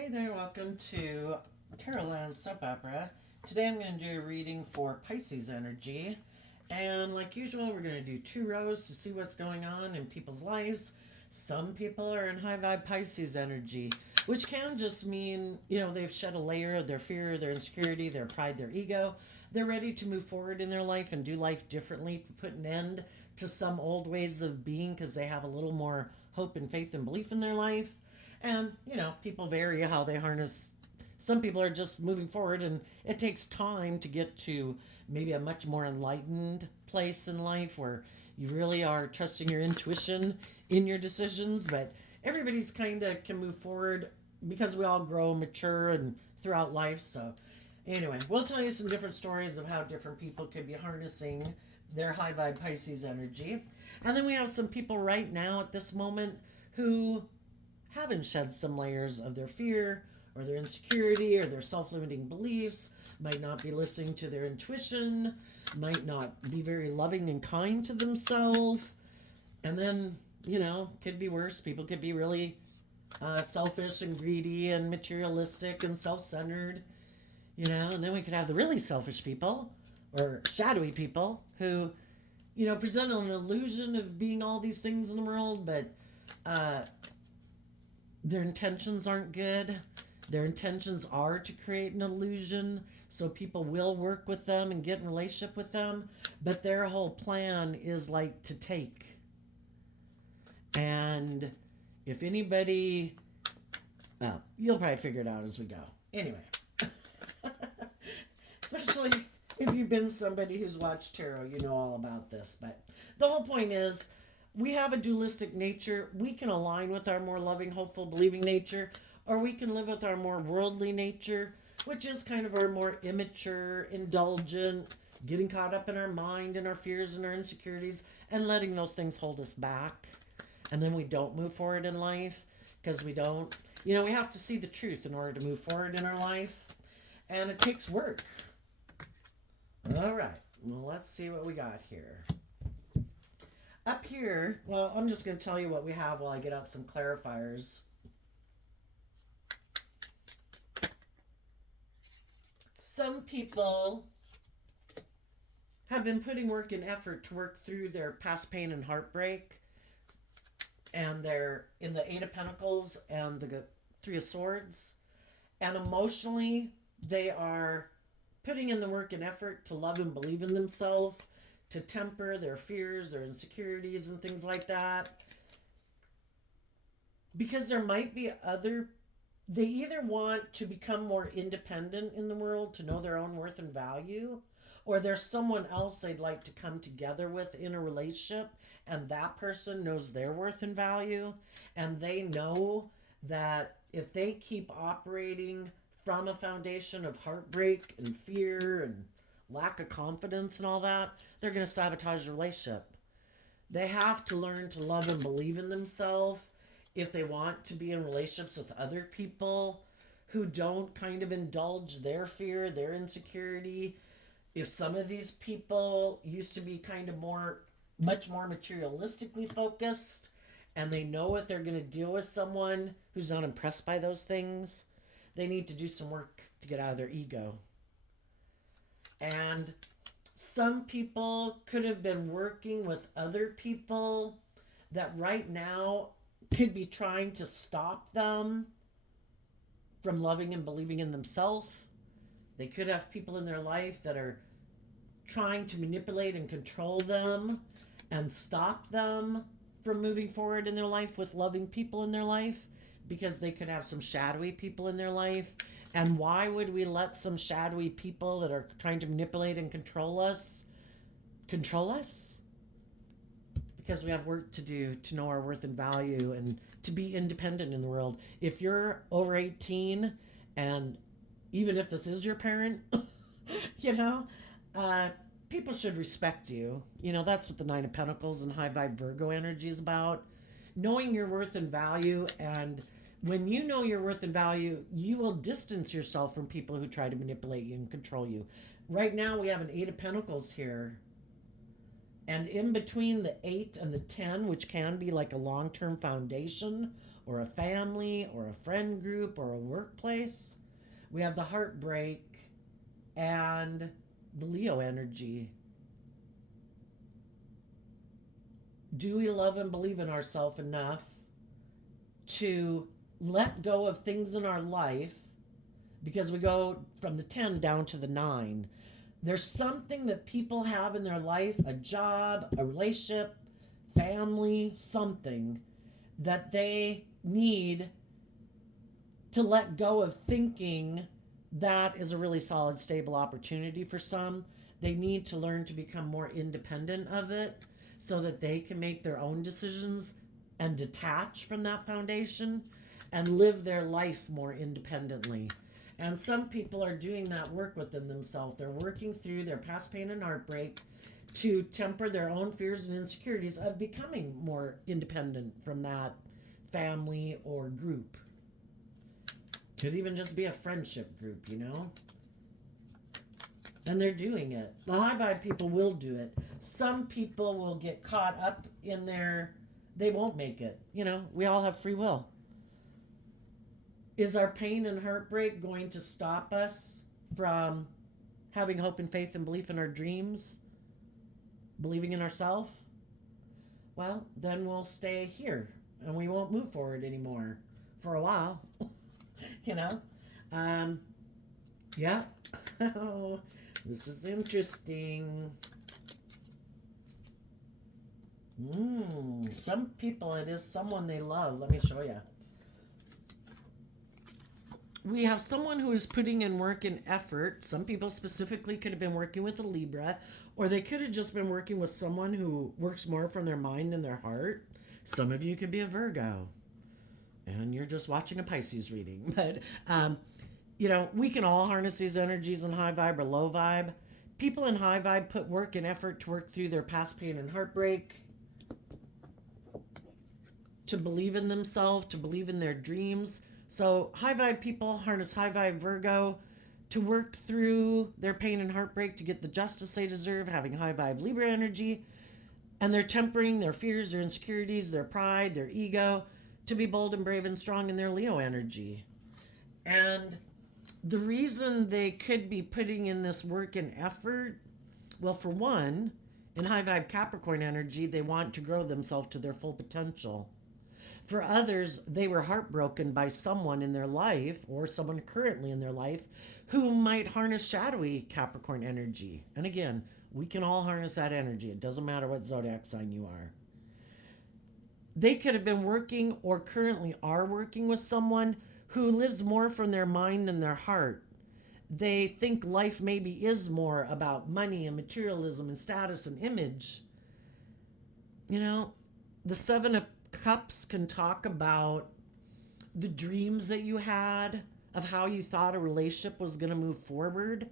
Hey there, welcome to Tarotland Soap Opera. Today I'm going to do a reading for Pisces energy. And like usual, we're going to do 2 rows to see what's going on in people's lives. Some people are in high vibe Pisces energy, which can just mean, they've shed a layer of their fear, their insecurity, their pride, their ego. They're ready to move forward in their life and do life differently, to put an end to some old ways of being because they have a little more hope and faith and belief in their life. And, people vary how they harness. Some people are just moving forward, and it takes time to get to maybe a much more enlightened place in life where you really are trusting your intuition in your decisions. But everybody's kind of can move forward because we all grow, mature, and throughout life. So, anyway, we'll tell you some different stories of how different people could be harnessing their high vibe Pisces energy. And then we have some people right now at this moment who haven't shed some layers of their fear or their insecurity or their self-limiting beliefs, might not be listening to their intuition, might not be very loving and kind to themselves. And then, could be worse. People could be really selfish and greedy and materialistic and self-centered, and then we could have the really selfish people or shadowy people who, present an illusion of being all these things in the world, but their intentions aren't good. Their intentions are to create an illusion so people will work with them and get in relationship with them, but their whole plan is like to take. And if anybody, well, you'll probably figure it out as we go. Anyway, especially if you've been somebody who's watched tarot, you know all about this. But the whole point is, we have a dualistic nature. We can align with our more loving, hopeful, believing nature, or we can live with our more worldly nature, which is kind of our more immature, indulgent, getting caught up in our mind and our fears and our insecurities and letting those things hold us back. And then we don't move forward in life because we don't, we have to see the truth in order to move forward in our life. And it takes work. All right, well, let's see what we got here. Up here, well, I'm just going to tell you what we have while I get out some clarifiers. Some people have been putting work and effort to work through their past pain and heartbreak, and they're in the Eight of Pentacles and the Three of Swords, and emotionally they are putting in the work and effort to love and believe in themselves, to temper their fears, their insecurities, and things like that. Because there might be they either want to become more independent in the world, to know their own worth and value, or there's someone else they'd like to come together with in a relationship, and that person knows their worth and value, and they know that if they keep operating from a foundation of heartbreak and fear and lack of confidence and all that, they're going to sabotage the relationship. They have to learn to love and believe in themselves if they want to be in relationships with other people who don't kind of indulge their fear, their insecurity. If some of these people used to be kind of much more materialistically focused, and they know if they're going to deal with someone who's not impressed by those things, they need to do some work to get out of their ego. And some people could have been working with other people that right now could be trying to stop them from loving and believing in themselves. They could have people in their life that are trying to manipulate and control them and stop them from moving forward in their life with loving people in their life, because they could have some shadowy people in their life. And why would we let some shadowy people that are trying to manipulate and control us? Because we have work to do to know our worth and value and to be independent in the world. If you're over 18, and even if this is your parent, people should respect you. That's what the Nine of Pentacles and high vibe Virgo energy is about. Knowing your worth and value, and when you know your worth and value, you will distance yourself from people who try to manipulate you and control you. Right now we have an Eight of Pentacles here. And in between the 8 and the 10, which can be like a long-term foundation or a family or a friend group or a workplace. We have the heartbreak and the Leo energy. Do we love and believe in ourselves enough to let go of things in our life? Because we go from the 10 down to the 9. There's something that people have in their life, a job, a relationship, family, something that they need to let go of, thinking that is a really solid, stable opportunity for some. They need to learn to become more independent of it so that they can make their own decisions and detach from that foundation and live their life more independently. And some people are doing that work within themselves. They're working through their past pain and heartbreak to temper their own fears and insecurities of becoming more independent from that family or group. Could even just be a friendship group, you know? And they're doing it. The high vibe people will do it. Some people will get caught up in they won't make it. You know, we all have free will. Is our pain and heartbreak going to stop us from having hope and faith and belief in our dreams? Believing in ourselves? Well, then we'll stay here and we won't move forward anymore for a while. You know? Yeah. Oh, this is interesting. Some people, it is someone they love. Let me show you. We have someone who is putting in work and effort. Some people specifically could have been working with a Libra, or they could have just been working with someone who works more from their mind than their heart. Some of you could be a Virgo, and you're just watching a Pisces reading. But, you know, we can all harness these energies in high vibe or low vibe. People in high vibe put work and effort to work through their past pain and heartbreak, to believe in themselves, to believe in their dreams. So high vibe people harness high vibe Virgo to work through their pain and heartbreak to get the justice they deserve, having high vibe Libra energy. And they're tempering their fears, their insecurities, their pride, their ego to be bold and brave and strong in their Leo energy. And the reason they could be putting in this work and effort, well, for one, in high vibe Capricorn energy, they want to grow themselves to their full potential. For others, they were heartbroken by someone in their life or someone currently in their life who might harness shadowy Capricorn energy. And again, we can all harness that energy. It doesn't matter what zodiac sign you are. They could have been working or currently are working with someone who lives more from their mind than their heart. They think life maybe is more about money and materialism and status and image. You know, the Seven of Cups can talk about the dreams that you had of how you thought a relationship was going to move forward.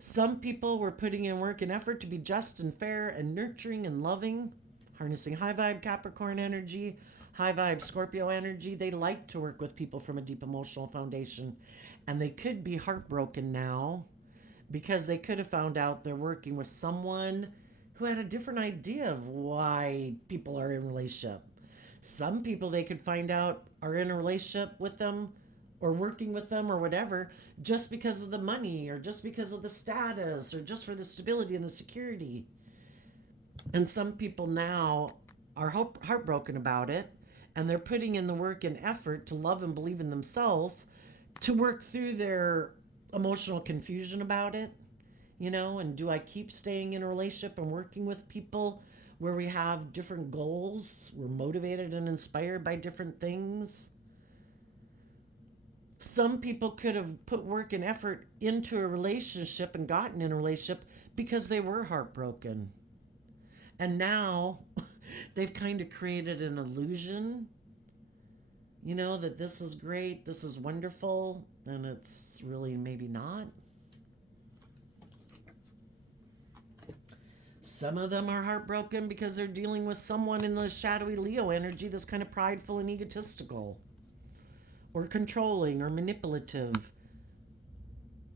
Some people were putting in work and effort to be just and fair and nurturing and loving, harnessing high vibe Capricorn energy, high vibe Scorpio energy. They like to work with people from a deep emotional foundation, and they could be heartbroken now because they could have found out they're working with someone who had a different idea of why people are in a relationship. Some people they could find out are in a relationship with them or working with them or whatever just because of the money or just because of the status or just for the stability and the security. And some people now are heartbroken about it, and they're putting in the work and effort to love and believe in themselves, to work through their emotional confusion about it, you know, and do I keep staying in a relationship and working with people where we have different goals, we're motivated and inspired by different things. Some people could have put work and effort into a relationship and gotten in a relationship because they were heartbroken. And now they've kind of created an illusion, you know, that this is great, this is wonderful, and it's really maybe not. Some of them are heartbroken because they're dealing with someone in the shadowy Leo energy that's kind of prideful and egotistical or controlling or manipulative.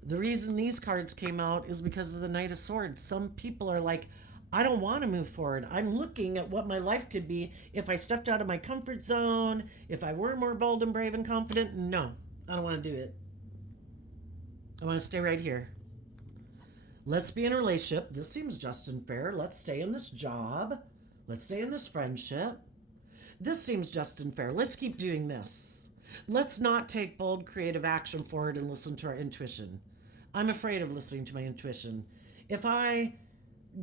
The reason these cards came out is because of the Knight of Swords. Some people are like, I don't want to move forward. I'm looking at what my life could be if I stepped out of my comfort zone, if I were more bold and brave and confident. No, I don't want to do it. I want to stay right here. Let's be in a relationship. This seems just and fair. Let's stay in this job. Let's stay in this friendship. This seems just and fair. Let's keep doing this. Let's not take bold, creative action forward and listen to our intuition. I'm afraid of listening to my intuition. If I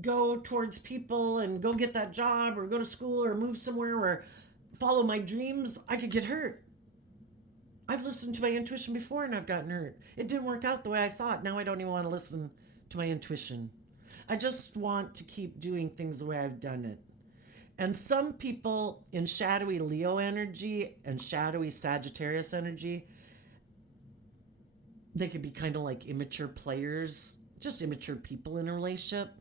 go towards people and go get that job or go to school or move somewhere or follow my dreams, I could get hurt. I've listened to my intuition before and I've gotten hurt. It didn't work out the way I thought. Now I don't even want to listen to my intuition. I just want to keep doing things the way I've done it. And some people in shadowy Leo energy and shadowy Sagittarius energy, they could be kind of like immature players, just immature people in a relationship.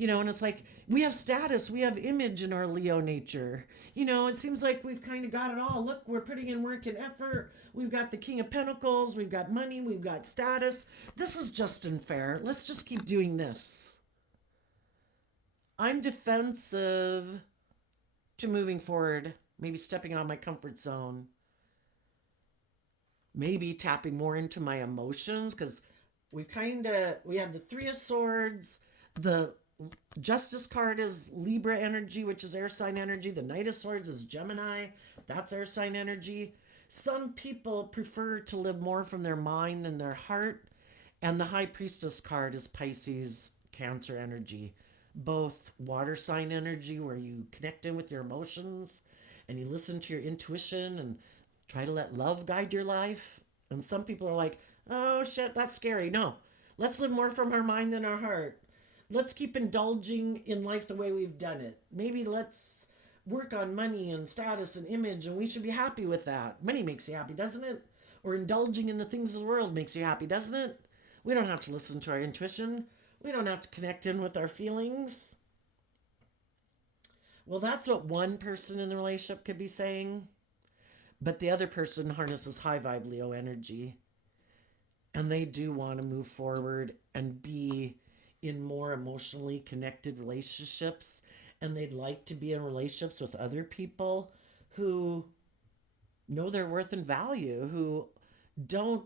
And it's like we have status, we have image in our Leo nature. It seems like we've kind of got it all. Look, we're putting in work and effort. We've got the King of Pentacles, we've got money, we've got status. This is just and fair. Let's just keep doing this. I'm defensive to moving forward, maybe stepping out of my comfort zone, maybe tapping more into my emotions, because we have the Three of Swords, the Justice card is Libra energy, which is air sign energy. The Knight of Swords is Gemini. That's air sign energy. Some people prefer to live more from their mind than their heart. And the High Priestess card is Pisces, Cancer energy. Both water sign energy, where you connect in with your emotions and you listen to your intuition and try to let love guide your life. And some people are like, oh shit, that's scary. No, let's live more from our mind than our heart. Let's keep indulging in life the way we've done it. Maybe let's work on money and status and image, and we should be happy with that. Money makes you happy, doesn't it? Or indulging in the things of the world makes you happy, doesn't it? We don't have to listen to our intuition. We don't have to connect in with our feelings. Well, that's what one person in the relationship could be saying. But the other person harnesses high vibe Leo energy. And they do want to move forward and be in more emotionally connected relationships, and they'd like to be in relationships with other people who know their worth and value, who don't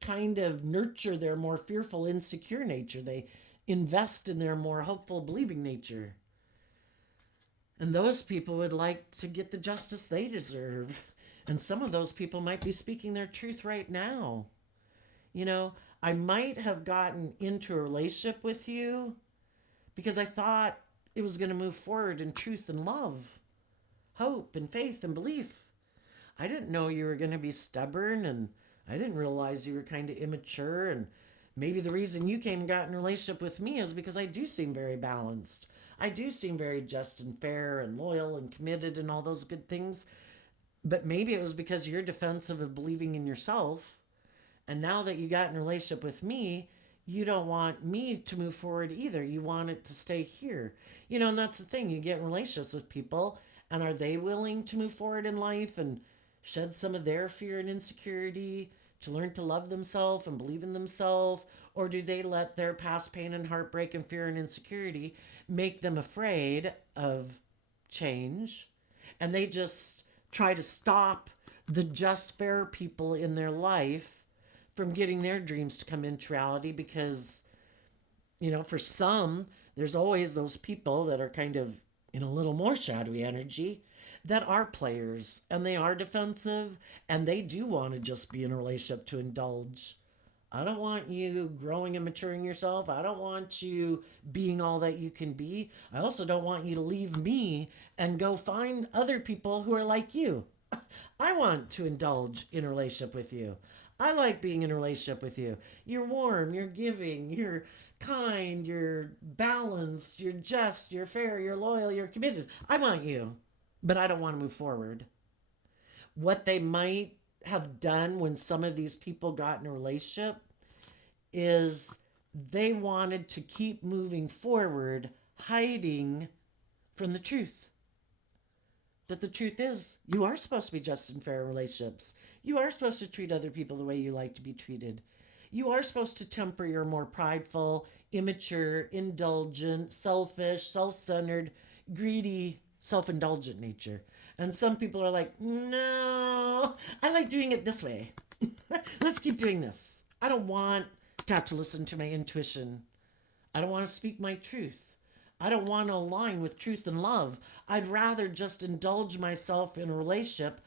kind of nurture their more fearful, insecure nature. They invest in their more hopeful, believing nature. And those people would like to get the justice they deserve. And some of those people might be speaking their truth right now. I might have gotten into a relationship with you because I thought it was going to move forward in truth and love, hope and faith and belief. I didn't know you were going to be stubborn, and I didn't realize you were kind of immature. And maybe the reason you came and got in a relationship with me is because I do seem very balanced. I do seem very just and fair and loyal and committed and all those good things. But maybe it was because you're defensive of believing in yourself. And now that you got in a relationship with me, you don't want me to move forward either. You want it to stay here. And that's the thing. You get in relationships with people, and are they willing to move forward in life and shed some of their fear and insecurity to learn to love themselves and believe in themselves? Or do they let their past pain and heartbreak and fear and insecurity make them afraid of change? And they just try to stop the just, fair people in their life from getting their dreams to come into reality, because, for some, there's always those people that are kind of in a little more shadowy energy that are players, and they are defensive, and they do want to just be in a relationship to indulge. I don't want you growing and maturing yourself. I don't want you being all that you can be. I also don't want you to leave me and go find other people who are like you. I want to indulge in a relationship with you. I like being in a relationship with you. You're warm, you're giving, you're kind, you're balanced, you're just, you're fair, you're loyal, you're committed. I want you, but I don't want to move forward. What they might have done when some of these people got in a relationship is they wanted to keep moving forward, hiding from the truth. That the truth is, you are supposed to be just and fair in relationships. You are supposed to treat other people the way you like to be treated. You are supposed to temper your more prideful, immature, indulgent, selfish, self centered, greedy, self indulgent nature. And some people are like, no, I like doing it this way. Let's keep doing this. I don't want to have to listen to my intuition. I don't want to speak my truth. I don't want to align with truth and love. I'd rather just indulge myself in a relationship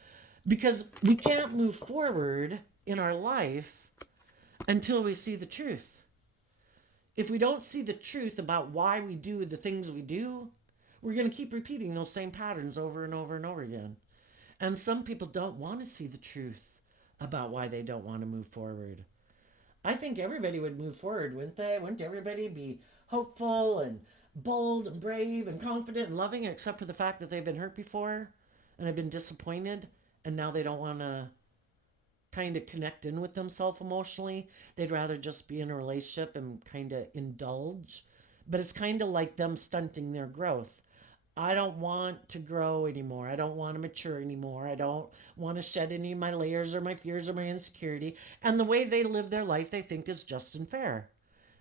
because we can't move forward in our life until we see the truth. If we don't see the truth about why we do the things we do, we're going to keep repeating those same patterns over and over and over again. And some people don't want to see the truth about why they don't want to move forward. I think everybody would move forward, wouldn't they? Wouldn't everybody be hopeful and bold and brave and confident and loving, except for the fact that they've been hurt before and have been disappointed, and now they don't want to kind of connect in with themselves emotionally. They'd rather just be in a relationship and kind of indulge. But it's kind of like them stunting their growth. I don't want to grow anymore. I don't want to mature anymore. I don't want to shed any of my layers or my fears or my insecurity. And the way they live their life, they think is just and fair.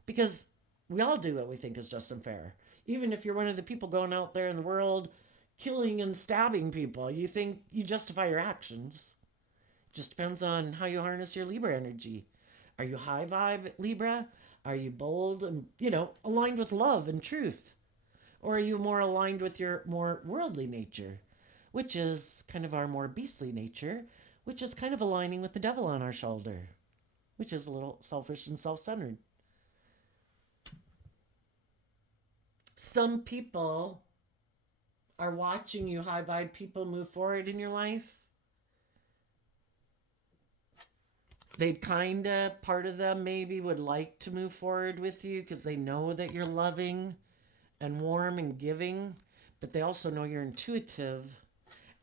Because we all do what we think is just and fair. Even if you're one of the people going out there in the world killing and stabbing people, you think you justify your actions. It just depends on how you harness your Libra energy. Are you high vibe Libra? Are you bold and, aligned with love and truth? Or are you more aligned with your more worldly nature, which is kind of our more beastly nature, which is kind of aligning with the devil on our shoulder, which is a little selfish and self-centered. Some people are watching you high vibe people move forward in your life. They'd part of them maybe would like to move forward with you because they know that you're loving and warm and giving, but they also know you're intuitive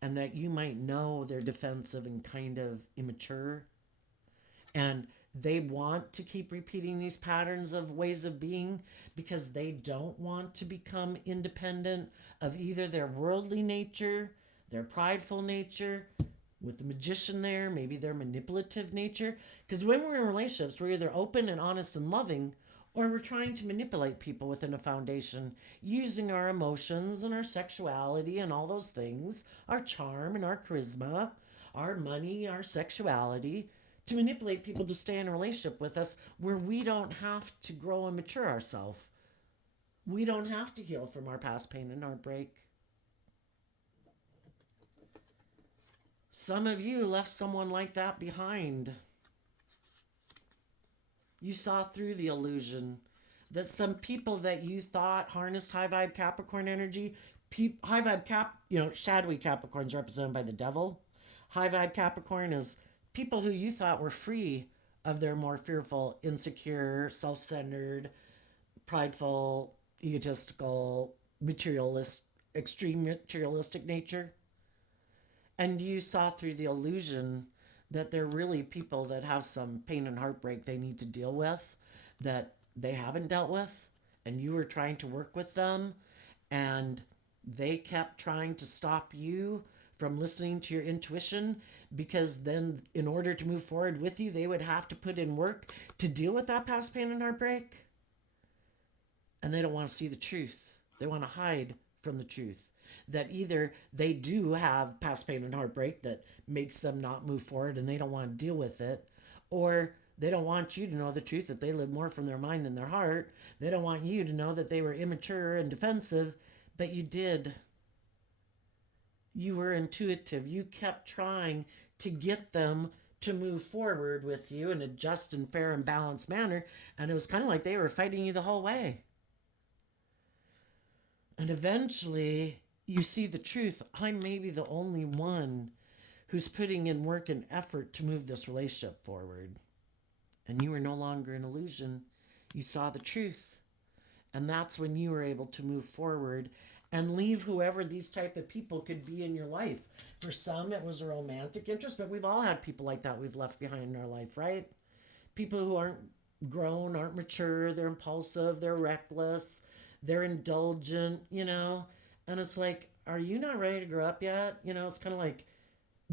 and that you might know they're defensive and kind of immature. And they want to keep repeating these patterns of ways of being because they don't want to become independent of either their worldly nature, their prideful nature, with the magician there, maybe their manipulative nature. Because when we're in relationships, we're either open and honest and loving, or we're trying to manipulate people within a foundation using our emotions and our sexuality and all those things, our charm and our charisma, our money, our sexuality, to manipulate people to stay in a relationship with us where we don't have to grow and mature ourselves. We don't have to heal from our past pain and heartbreak. Some of you left someone like that behind. You saw through the illusion that some people that you thought harnessed high vibe Capricorn energy, high vibe shadowy Capricorn's represented by the devil. High vibe Capricorn is people who you thought were free of their more fearful, insecure, self-centered, prideful, egotistical, extreme materialistic nature. And you saw through the illusion that they're really people that have some pain and heartbreak they need to deal with that they haven't dealt with, and you were trying to work with them, and they kept trying to stop you from listening to your intuition, because then in order to move forward with you, they would have to put in work to deal with that past pain and heartbreak. And they don't want to see the truth. They want to hide from the truth. That either they do have past pain and heartbreak that makes them not move forward and they don't want to deal with it, or they don't want you to know the truth that they live more from their mind than their heart. They don't want you to know that they were immature and defensive, but you did. You were intuitive. You kept trying to get them to move forward with you in a just and fair and balanced manner, and it was kind of like they were fighting you the whole way. And eventually you see the truth. I'm maybe the only one who's putting in work and effort to move this relationship forward. And you were no longer an illusion. You saw the truth. And that's when you were able to move forward and leave whoever these type of people could be in your life. For some, it was a romantic interest, but we've all had people like that we've left behind in our life, right? People who aren't grown, aren't mature, they're impulsive, they're reckless, they're indulgent, And it's like, are you not ready to grow up yet? It's kind of like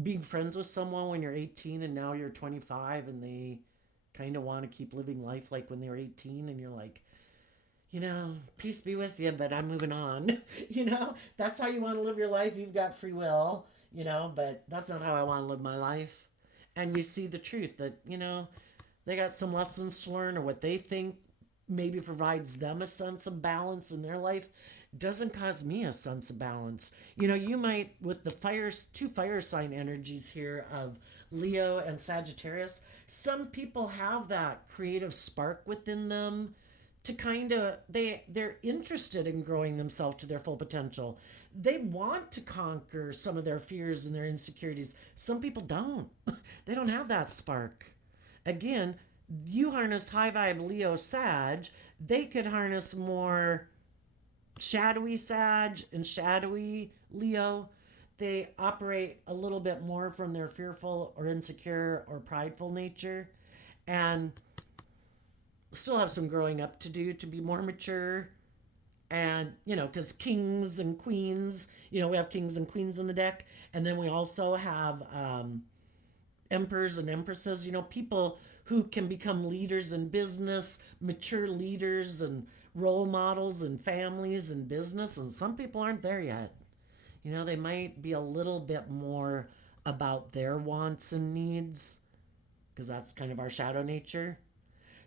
being friends with someone when you're 18 and now you're 25 and they kind of want to keep living life like when they were 18, and you're like, peace be with you, but I'm moving on. That's how you want to live your life. You've got free will, but that's not how I want to live my life. And you see the truth that, they got some lessons to learn, or what they think maybe provides them a sense of balance in their life doesn't cause me a sense of balance. You might, with the two fire sign energies here of Leo and Sagittarius, some people have that creative spark within them to kind of, they're interested in growing themselves to their full potential. They want to conquer some of their fears and their insecurities. Some people don't. They don't have that spark. Again, you harness high vibe Leo Sag, they could harness more shadowy Sag and shadowy Leo. They operate a little bit more from their fearful or insecure or prideful nature, and still have some growing up to do to be more mature. And, because kings and queens, we have kings and queens in the deck. And then we also have emperors and empresses, people who can become leaders in business, mature leaders and role models in families and business. And some people aren't there yet. They might be a little bit more about their wants and needs, because that's kind of our shadow nature.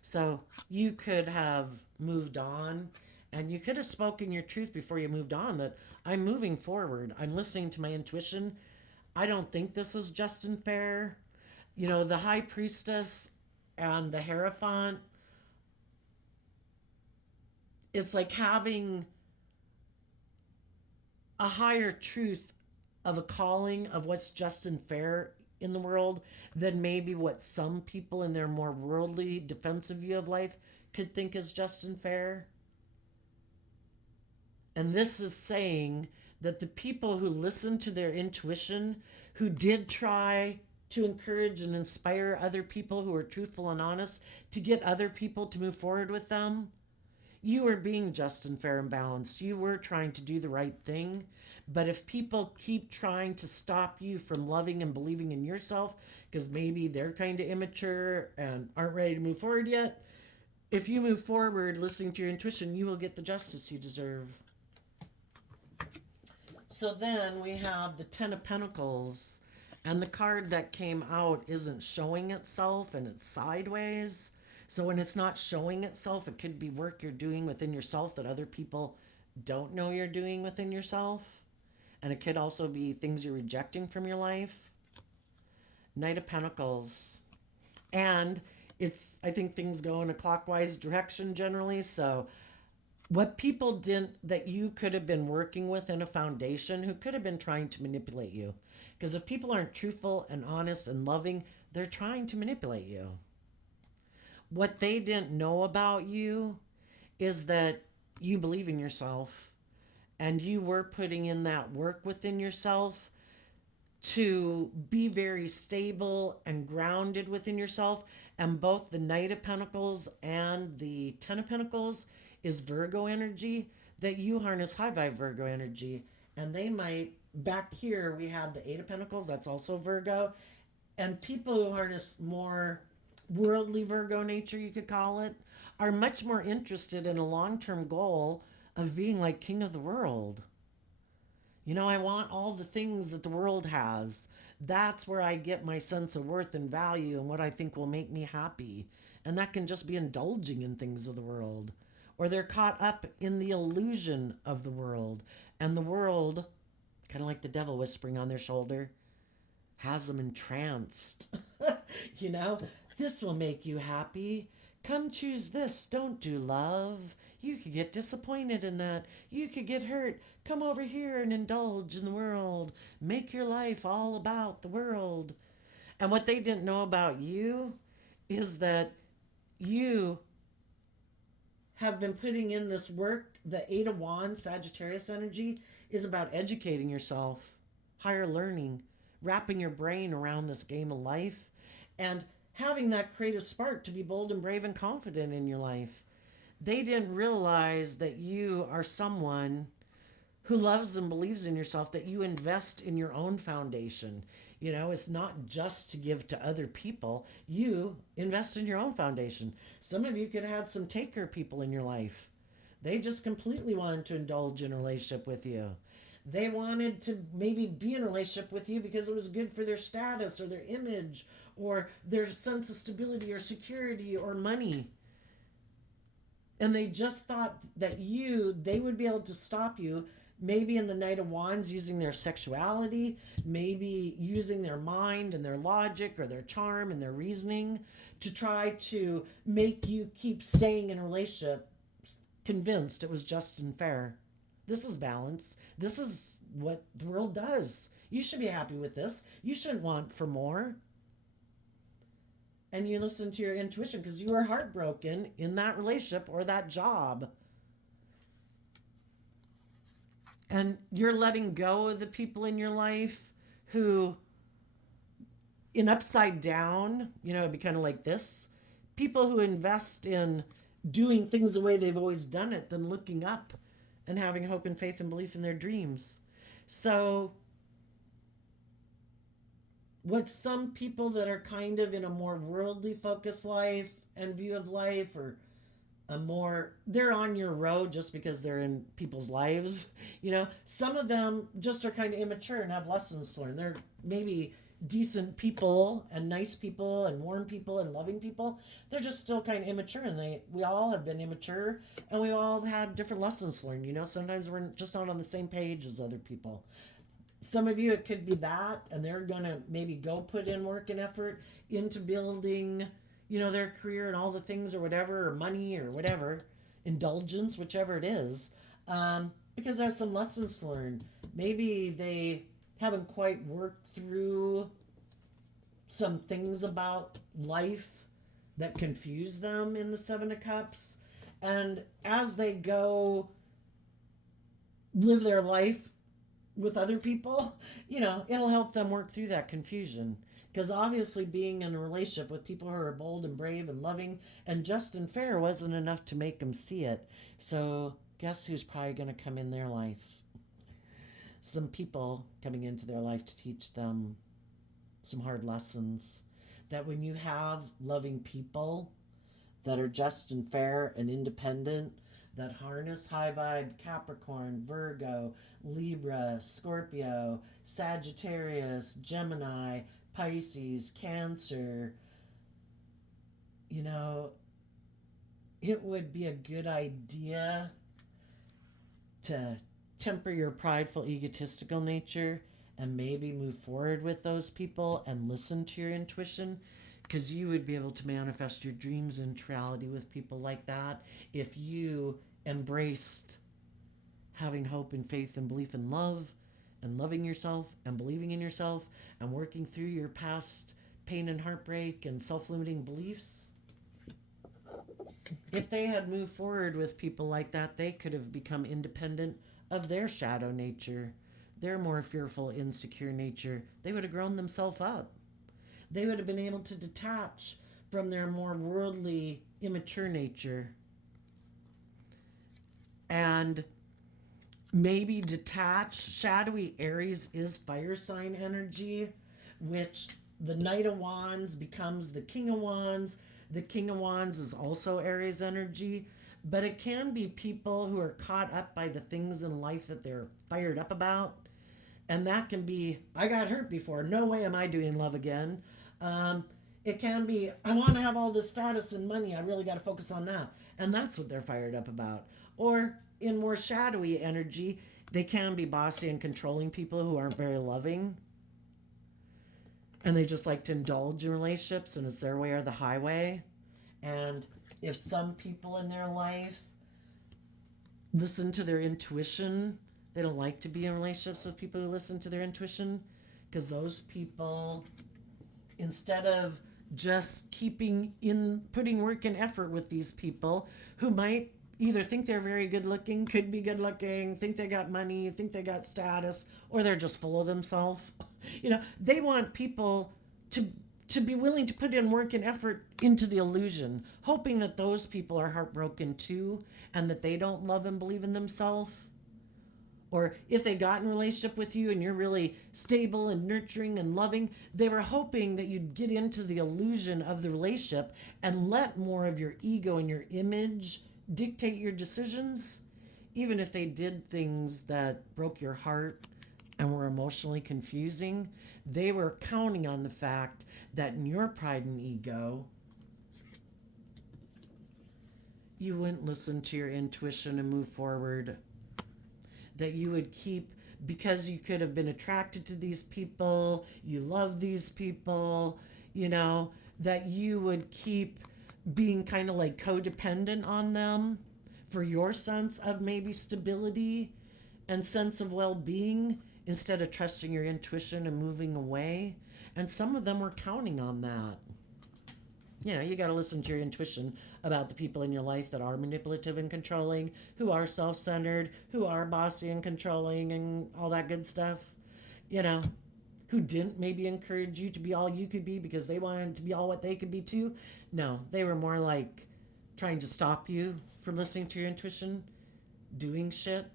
So you could have moved on, and you could have spoken your truth before you moved on, that I'm moving forward. I'm listening to my intuition. I don't think this is just and fair. The High Priestess and the Hierophant, it's like having a higher truth of a calling of what's just and fair in the world than maybe what some people in their more worldly defensive view of life could think is just and fair. And this is saying that the people who listen to their intuition, who did try to encourage and inspire other people who are truthful and honest to get other people to move forward with them, you were being just and fair and balanced. You were trying to do the right thing. But if people keep trying to stop you from loving and believing in yourself, because maybe they're kind of immature and aren't ready to move forward yet, if you move forward listening to your intuition, you will get the justice you deserve. So then we have the Ten of Pentacles, and the card that came out isn't showing itself, and it's sideways. So when it's not showing itself, it could be work you're doing within yourself that other people don't know you're doing within yourself. And it could also be things you're rejecting from your life. Knight of Pentacles. And I think things go in a clockwise direction generally. So what people didn't, that you could have been working with in a foundation, who could have been trying to manipulate you. Because if people aren't truthful and honest and loving, they're trying to manipulate you. What they didn't know about you is that you believe in yourself, and you were putting in that work within yourself to be very stable and grounded within yourself. And both the Knight of Pentacles and the Ten of Pentacles is Virgo energy, that you harness high vibe Virgo energy. And they might, back here we had the Eight of Pentacles, that's also Virgo. And people who harness more worldly Virgo nature, you could call it, are much more interested in a long-term goal of being like king of the world. I want all the things that the world has. That's where I get my sense of worth and value and what I think will make me happy. And that can just be indulging in things of the world. Or they're caught up in the illusion of the world. And the world, kind of like the devil whispering on their shoulder, has them entranced. This will make you happy. Come choose this. Don't do love. You could get disappointed in that. You could get hurt. Come over here and indulge in the world. Make your life all about the world. And what they didn't know about you is that you have been putting in this work. The Eight of Wands, Sagittarius energy, is about educating yourself, higher learning, wrapping your brain around this game of life, and having that creative spark to be bold and brave and confident in your life. They didn't realize that you are someone who loves and believes in yourself, that you invest in your own foundation. It's not just to give to other people. You invest in your own foundation. Some of you could have some taker people in your life. They just completely wanted to indulge in a relationship with you. They wanted to maybe be in a relationship with you because it was good for their status or their image or their sense of stability or security or money. And they just thought that they would be able to stop you, maybe in the Knight of Wands, using their sexuality, maybe using their mind and their logic or their charm and their reasoning to try to make you keep staying in a relationship, convinced it was just and fair. This is balance. This is what the world does. You should be happy with this. You shouldn't want for more. And you listen to your intuition because you were heartbroken in that relationship or that job. And you're letting go of the people in your life who, in upside down, it'd be kind of like this. People who invest in doing things the way they've always done it, than looking up and having hope and faith and belief in their dreams. So what some people that are kind of in a more worldly focused life and view of life, or they're on your road just because they're in people's lives. Some of them just are kind of immature and have lessons to learn. They're maybe decent people and nice people and warm people and loving people. They're just still kind of immature, and we all have been immature, and we all had different lessons to learn. Sometimes we're just not on the same page as other people. Some of you, it could be that, and they're gonna maybe go put in work and effort into building their career and all the things or whatever, or money or whatever, indulgence, whichever it is, because there's some lessons to learn. Maybe they haven't quite worked through some things about life that confuse them in the Seven of Cups. And as they go live their life with other people, it'll help them work through that confusion. Because obviously being in a relationship with people who are bold and brave and loving and just and fair wasn't enough to make them see it. So guess who's probably going to come in their life? Some people coming into their life to teach them some hard lessons. That when you have loving people that are just and fair and independent, that harness high vibe Capricorn, Virgo, Libra, Scorpio, Sagittarius, Gemini, Pisces, Cancer, it would be a good idea to temper your prideful, egotistical nature and maybe move forward with those people and listen to your intuition, because you would be able to manifest your dreams into reality with people like that if you embraced having hope and faith and belief in love and loving yourself and believing in yourself and working through your past pain and heartbreak and self-limiting beliefs. If they had moved forward with people like that, they could have become independent of their shadow nature, their more fearful, insecure nature. They would have grown themselves up. They would have been able to detach from their more worldly, immature nature. And maybe detach. Shadowy Aries is fire sign energy, which the Knight of Wands becomes the King of Wands. The King of Wands is also Aries energy, but it can be people who are caught up by the things in life that they're fired up about. And that can be, I got hurt before, no way am I doing love again. It can be, I want to have all this status and money, I really got to focus on that. And that's what they're fired up about. Or in more shadowy energy, they can be bossy and controlling people who aren't very loving. And they just like to indulge in relationships, and it's their way or the highway. And if some people in their life listen to their intuition, they don't like to be in relationships with people who listen to their intuition, because those people, instead of just putting work and effort with these people who might either think they're very good looking, could be good looking, think they got money, think they got status, or they're just full of themselves. They want people to be willing to put in work and effort into the illusion, hoping that those people are heartbroken too, and that they don't love and believe in themselves. Or if they got in a relationship with you and you're really stable and nurturing and loving, they were hoping that you'd get into the illusion of the relationship and let more of your ego and your image dictate your decisions, even if they did things that broke your heart and were emotionally confusing. They were counting on the fact that in your pride and ego, you wouldn't listen to your intuition and move forward. That you would keep, because you could have been attracted to these people, you love these people, that you would keep being kind of like codependent on them for your sense of maybe stability and sense of well-being instead of trusting your intuition and moving away. And some of them were counting on that. You got to listen to your intuition about the people in your life that are manipulative and controlling, who are self-centered, who are bossy and controlling and all that good stuff. Who didn't maybe encourage you to be all you could be because they wanted to be all what they could be too. No, they were more like trying to stop you from listening to your intuition, doing shit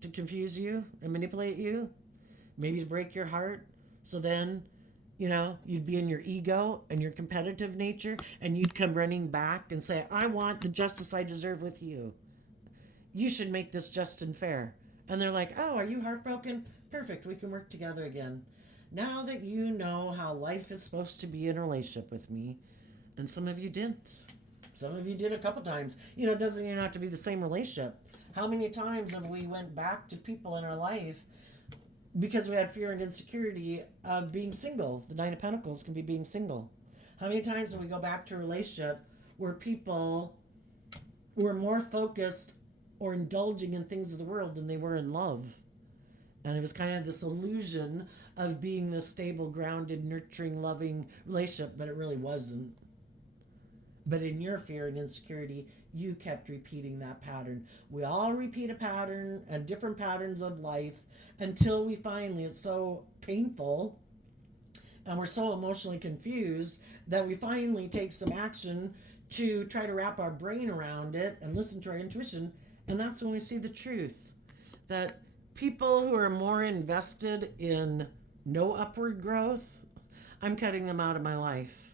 to confuse you and manipulate you, maybe to break your heart. So then you'd be in your ego and your competitive nature, and you'd come running back and say, I want the justice I deserve with you. You should make this just and fair. And they're like, oh, are you heartbroken? Perfect, we can work together again. Now that you know how life is supposed to be in a relationship with me, and some of you didn't. Some of you did a couple times. It doesn't even have to be the same relationship. How many times have we went back to people in our life because we had fear and insecurity of being single? The Nine of Pentacles can be being single. How many times do we go back to a relationship where people were more focused or indulging in things of the world than they were in love? And it was kind of this illusion of being this stable, grounded, nurturing, loving relationship, but it really wasn't. But in your fear and insecurity, you kept repeating that pattern. We all repeat a pattern and different patterns of life until we finally, it's so painful and we're so emotionally confused that we finally take some action to try to wrap our brain around it and listen to our intuition. And that's when we see the truth. That people who are more invested in no upward growth, I'm cutting them out of my life.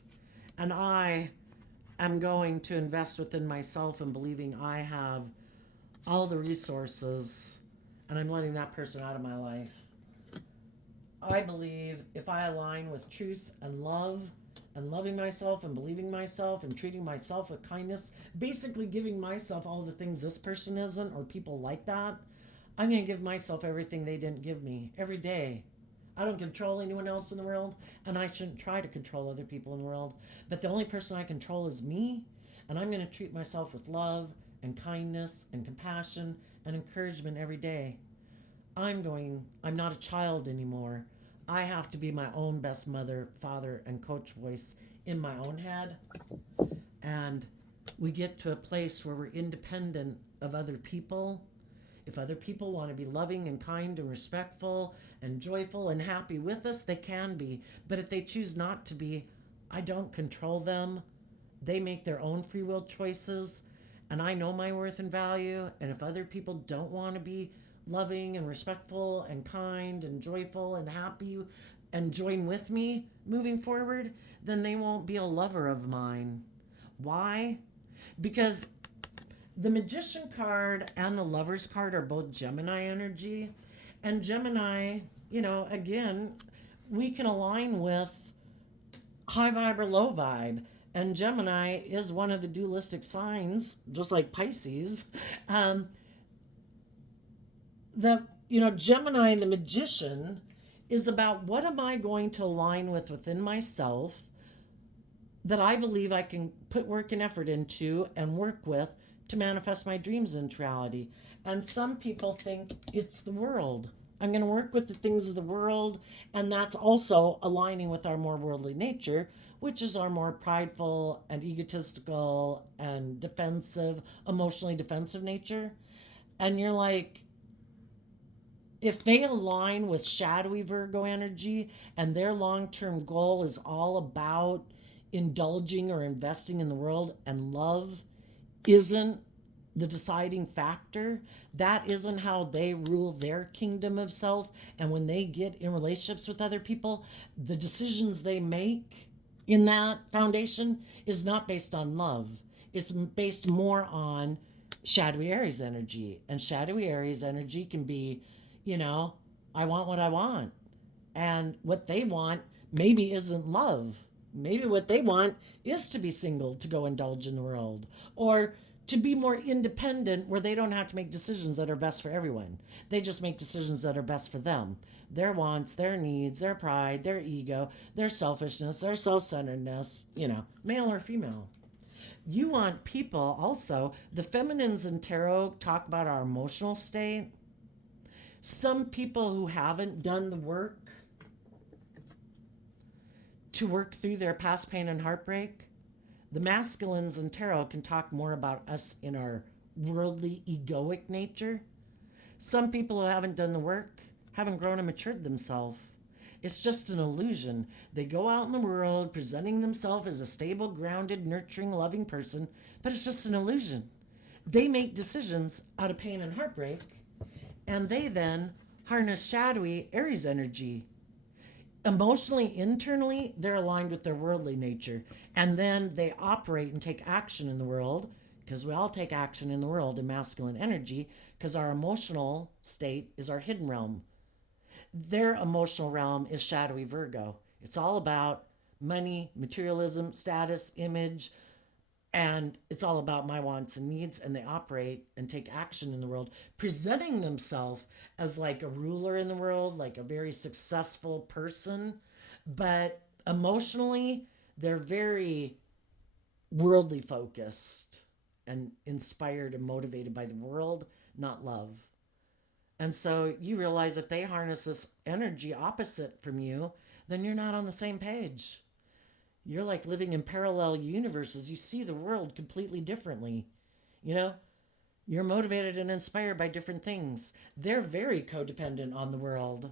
And I am going to invest within myself and believing I have all the resources, and I'm letting that person out of my life. I believe if I align with truth and love and loving myself and believing myself and treating myself with kindness, basically giving myself all the things this person isn't or people like that, I'm going to give myself everything they didn't give me every day. I don't control anyone else in the world, and I shouldn't try to control other people in the world. But the only person I control is me, and I'm going to treat myself with love and kindness and compassion and encouragement every day. I'm not a child anymore. I have to be my own best mother, father, and coach voice in my own head. And we get to a place where we're independent of other people. If other people want to be loving and kind and respectful and joyful and happy with us, they can be. But if they choose not to be, I don't control them. They make their own free will choices. And I know my worth and value. And if other people don't want to be loving and respectful and kind and joyful and happy and join with me moving forward, then they won't be a lover of mine. Why? Because the Magician card and the Lover's card are both Gemini energy. And Gemini, again, we can align with high vibe or low vibe. And Gemini is one of the dualistic signs, just like Pisces. Gemini and the Magician is about what am I going to align with within myself that I believe I can put work and effort into and work with to manifest my dreams into reality. And some people think it's the world. I'm going to work with the things of the world, and that's also aligning with our more worldly nature, which is our more prideful and egotistical and defensive, emotionally defensive nature. And you're like, if they align with shadowy Virgo energy and their long-term goal is all about indulging or investing in the world, and love isn't the deciding factor. That isn't how they rule their kingdom of self. And when they get in relationships with other people, the decisions they make in that foundation is not based on love. It's based more on shadowy Aries energy. And shadowy Aries energy can be, you know, I want what I want. And what they want maybe isn't love. Maybe what they want is to be single, to go indulge in the world, or to be more independent where they don't have to make decisions that are best for everyone. They just make decisions that are best for them. Their wants, their needs, their pride, their ego, their selfishness, their self centeredness, male or female. You want people also, the feminines in tarot talk about our emotional state. Some people who haven't done the work to work through their past pain and heartbreak, the masculines in tarot can talk more about us in our worldly, egoic nature. Some people who haven't done the work haven't grown and matured themselves. It's just an illusion. They go out in the world presenting themselves as a stable, grounded, nurturing, loving person, but it's just an illusion. They make decisions out of pain and heartbreak, and they then harness shadowy Aries energy. Emotionally, internally, they're aligned with their worldly nature, and then they operate and take action in the world, because we all take action in the world in masculine energy, because our emotional state is our hidden realm. Their emotional realm is shadowy Virgo. It's all about money, materialism, status, image, and it's all about my wants and needs, and they operate and take action in the world, presenting themselves as like a ruler in the world, like a very successful person. But emotionally, they're very worldly focused and inspired and motivated by the world, not love. And so you realize if they harness this energy opposite from you, then you're not on the same page. You're like living in parallel universes. You see the world completely differently. You're motivated and inspired by different things. They're very codependent on the world.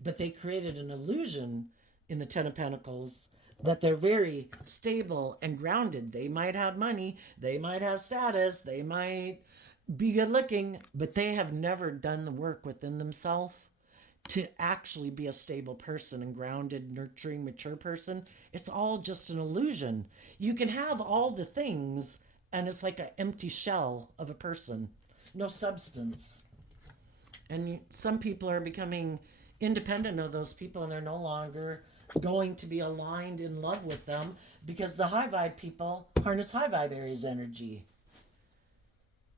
But they created an illusion in the Ten of Pentacles that they're very stable and grounded. They might have money, they might have status, they might be good looking, but they have never done the work within themselves to actually be a stable person and grounded, nurturing, mature person. It's all just an illusion. You can have all the things, and it's like an empty shell of a person, no substance. And some people are becoming independent of those people, and they're no longer going to be aligned in love with them, because the high vibe people harness high vibe Aries energy.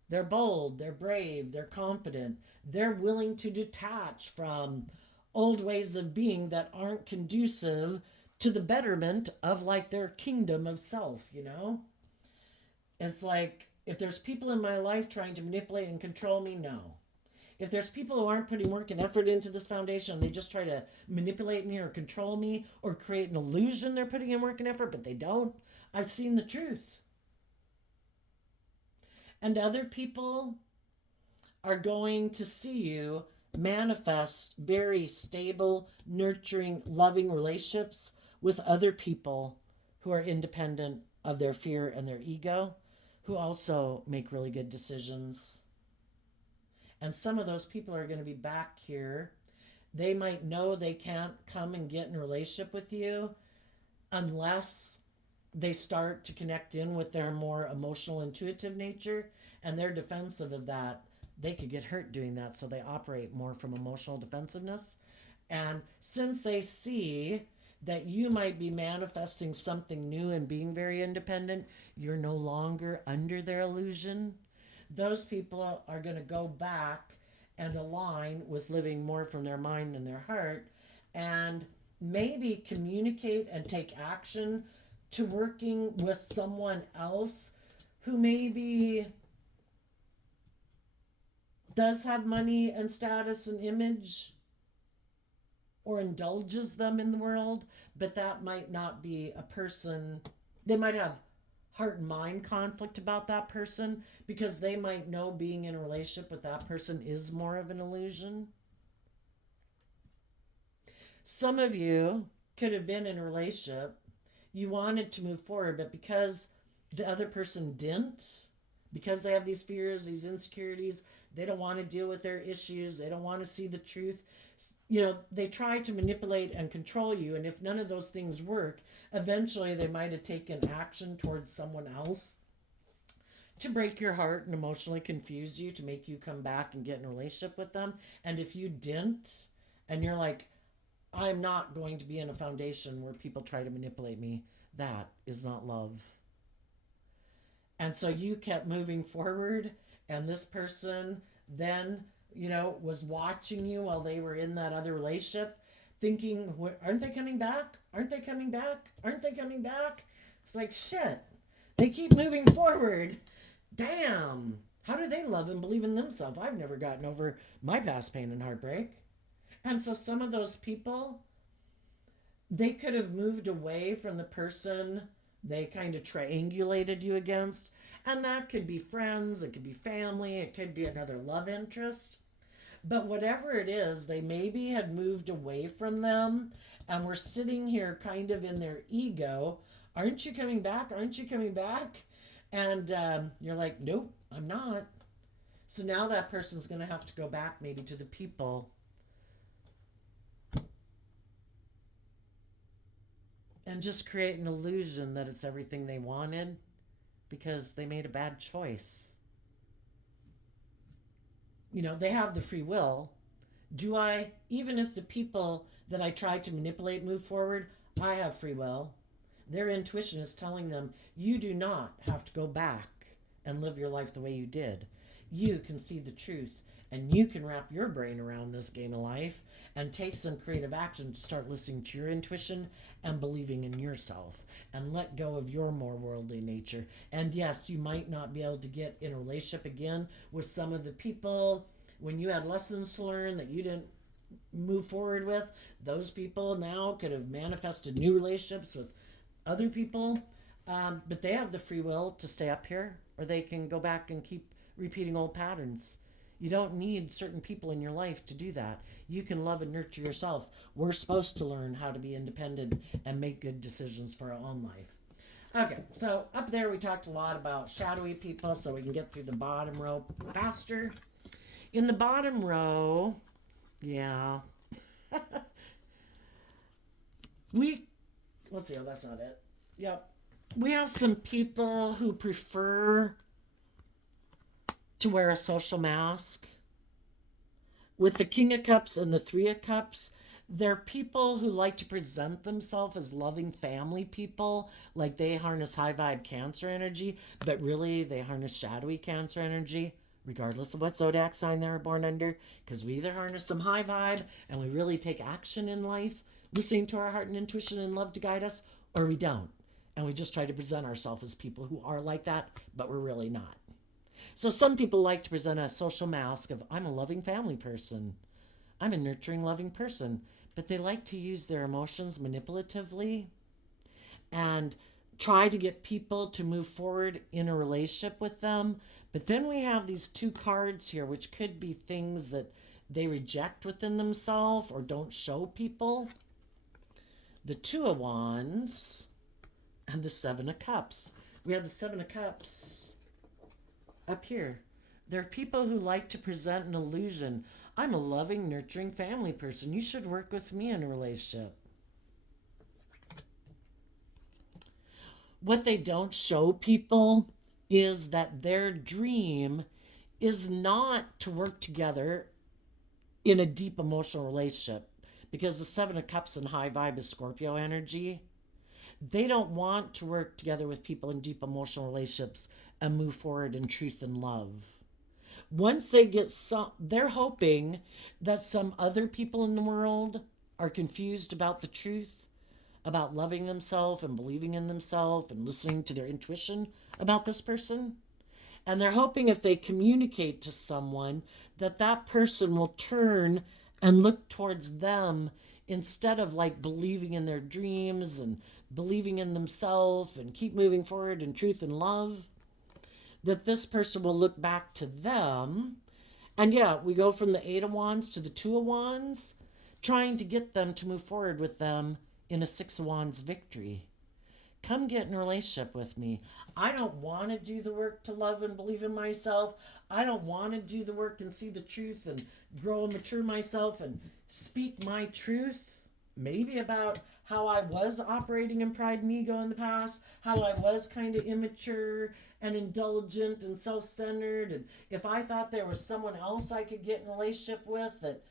They're bold, they're brave, they're confident, they're willing to detach from old ways of being that aren't conducive to the betterment of like their kingdom of self. It's like, if there's people in my life trying to manipulate and control me, no. If there's people who aren't putting work and effort into this foundation, they just try to manipulate me or control me or create an illusion they're putting in work and effort, but they don't. I've seen the truth. And other people are going to see you manifest very stable, nurturing, loving relationships with other people who are independent of their fear and their ego, who also make really good decisions. And some of those people are going to be back here. They might know they can't come and get in a relationship with you unless they start to connect in with their more emotional, intuitive nature, and they're defensive of that. They could get hurt doing that, so they operate more from emotional defensiveness. And since they see that you might be manifesting something new and being very independent, you're no longer under their illusion. Those people are going to go back and align with living more from their mind and their heart, and maybe communicate and take action to working with someone else who maybe does have money and status and image or indulges them in the world, but that might not be a person. They might have heart and mind conflict about that person because they might know being in a relationship with that person is more of an illusion. Some of you could have been in a relationship, you wanted to move forward, but because the other person didn't, because they have these fears, these insecurities. They don't want to deal with their issues. They don't want to see the truth. They try to manipulate and control you. And if none of those things work, eventually they might have taken action towards someone else to break your heart and emotionally confuse you to make you come back and get in a relationship with them. And if you didn't, and you're like, I'm not going to be in a foundation where people try to manipulate me, that is not love. And so you kept moving forward, and this person then, was watching you while they were in that other relationship, thinking, aren't they coming back? Aren't they coming back? Aren't they coming back? It's like, shit. They keep moving forward. Damn. How do they love and believe in themselves? I've never gotten over my past pain and heartbreak. And so some of those people, they could have moved away from the person they kind of triangulated you against. And that could be friends, it could be family, it could be another love interest. But whatever it is, they maybe had moved away from them and were sitting here kind of in their ego. Aren't you coming back? Aren't you coming back? And you're like, nope, I'm not. So now that person's going to have to go back maybe to the people and just create an illusion that it's everything they wanted because they made a bad choice. They have the free will. Do I, even if the people that I tried to manipulate move forward, I have free will. Their intuition is telling them, you do not have to go back and live your life the way you did. You can see the truth, and you can wrap your brain around this game of life and take some creative action to start listening to your intuition and believing in yourself and let go of your more worldly nature. And yes, you might not be able to get in a relationship again with some of the people when you had lessons to learn that you didn't move forward with. Those people now could have manifested new relationships with other people, but they have the free will to stay up here, or they can go back and keep repeating old patterns. You don't need certain people in your life to do that. You can love and nurture yourself. We're supposed to learn how to be independent and make good decisions for our own life. Okay, so up there we talked a lot about shadowy people, so we can get through the bottom row faster. In the bottom row, yeah. Let's see, that's not it. Yep. We have some people who prefer to wear a social mask. With the King of Cups and the Three of Cups, they're people who like to present themselves as loving family people, like they harness high vibe Cancer energy, but really they harness shadowy Cancer energy, regardless of what zodiac sign they were born under, because we either harness some high vibe and we really take action in life, listening to our heart and intuition and love to guide us, or we don't. And we just try to present ourselves as people who are like that, but we're really not. So some people like to present a social mask of, I'm a loving family person. I'm a nurturing, loving person. But they like to use their emotions manipulatively and try to get people to move forward in a relationship with them. But then we have these two cards here, which could be things that they reject within themselves or don't show people. The Two of Wands and the Seven of Cups. We have the Seven of Cups up here. There are people who like to present an illusion. I'm a loving, nurturing family person. You should work with me in a relationship. What they don't show people is that their dream is not to work together in a deep emotional relationship, because the Seven of Cups and high vibe is Scorpio energy. They don't want to work together with people in deep emotional relationships and move forward in truth and love. Once they get they're hoping that some other people in the world are confused about the truth, about loving themselves and believing in themselves and listening to their intuition about this person. And they're hoping if they communicate to someone that that person will turn and look towards them instead of like believing in their dreams and believing in themselves and keep moving forward in truth and love, that this person will look back to them. And yeah, we go from the Eight of Wands to the Two of Wands, trying to get them to move forward with them in a Six of Wands victory. come get in a relationship with me. I don't want to do the work to love and believe in myself. I don't want to do the work and see the truth and grow and mature myself and speak my truth. Maybe about how I was operating in pride and ego in the past, how I was kind of immature and indulgent and self-centered, and if I thought there was someone else I could get in a relationship with that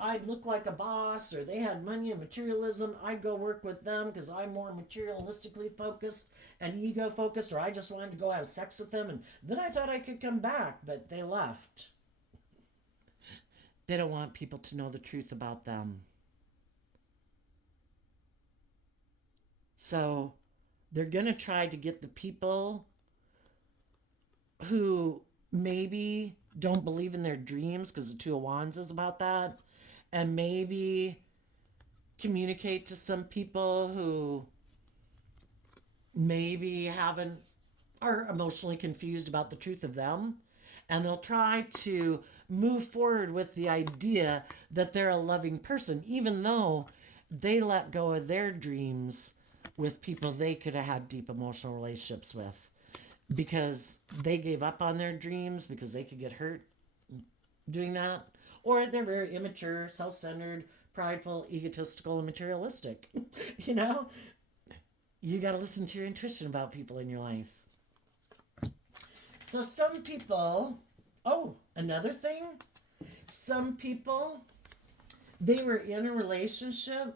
I'd look like a boss, or they had money and materialism, I'd go work with them because I'm more materialistically focused and ego focused, or I just wanted to go have sex with them, and then I thought I could come back, but they left. They don't want people to know the truth about them. So they're going to try to get the people who maybe don't believe in their dreams, because the Two of Wands is about that, and maybe communicate to some people who maybe haven't are emotionally confused about the truth of them, and they'll try to move forward with the idea that they're a loving person, even though they let go of their dreams with people they could have had deep emotional relationships with, because they gave up on their dreams because they could get hurt doing that, or they're very immature, self-centered, prideful, egotistical, and materialistic. You know, you got to listen to your intuition about people in your life. So some people, another thing, some people, they were in a relationship,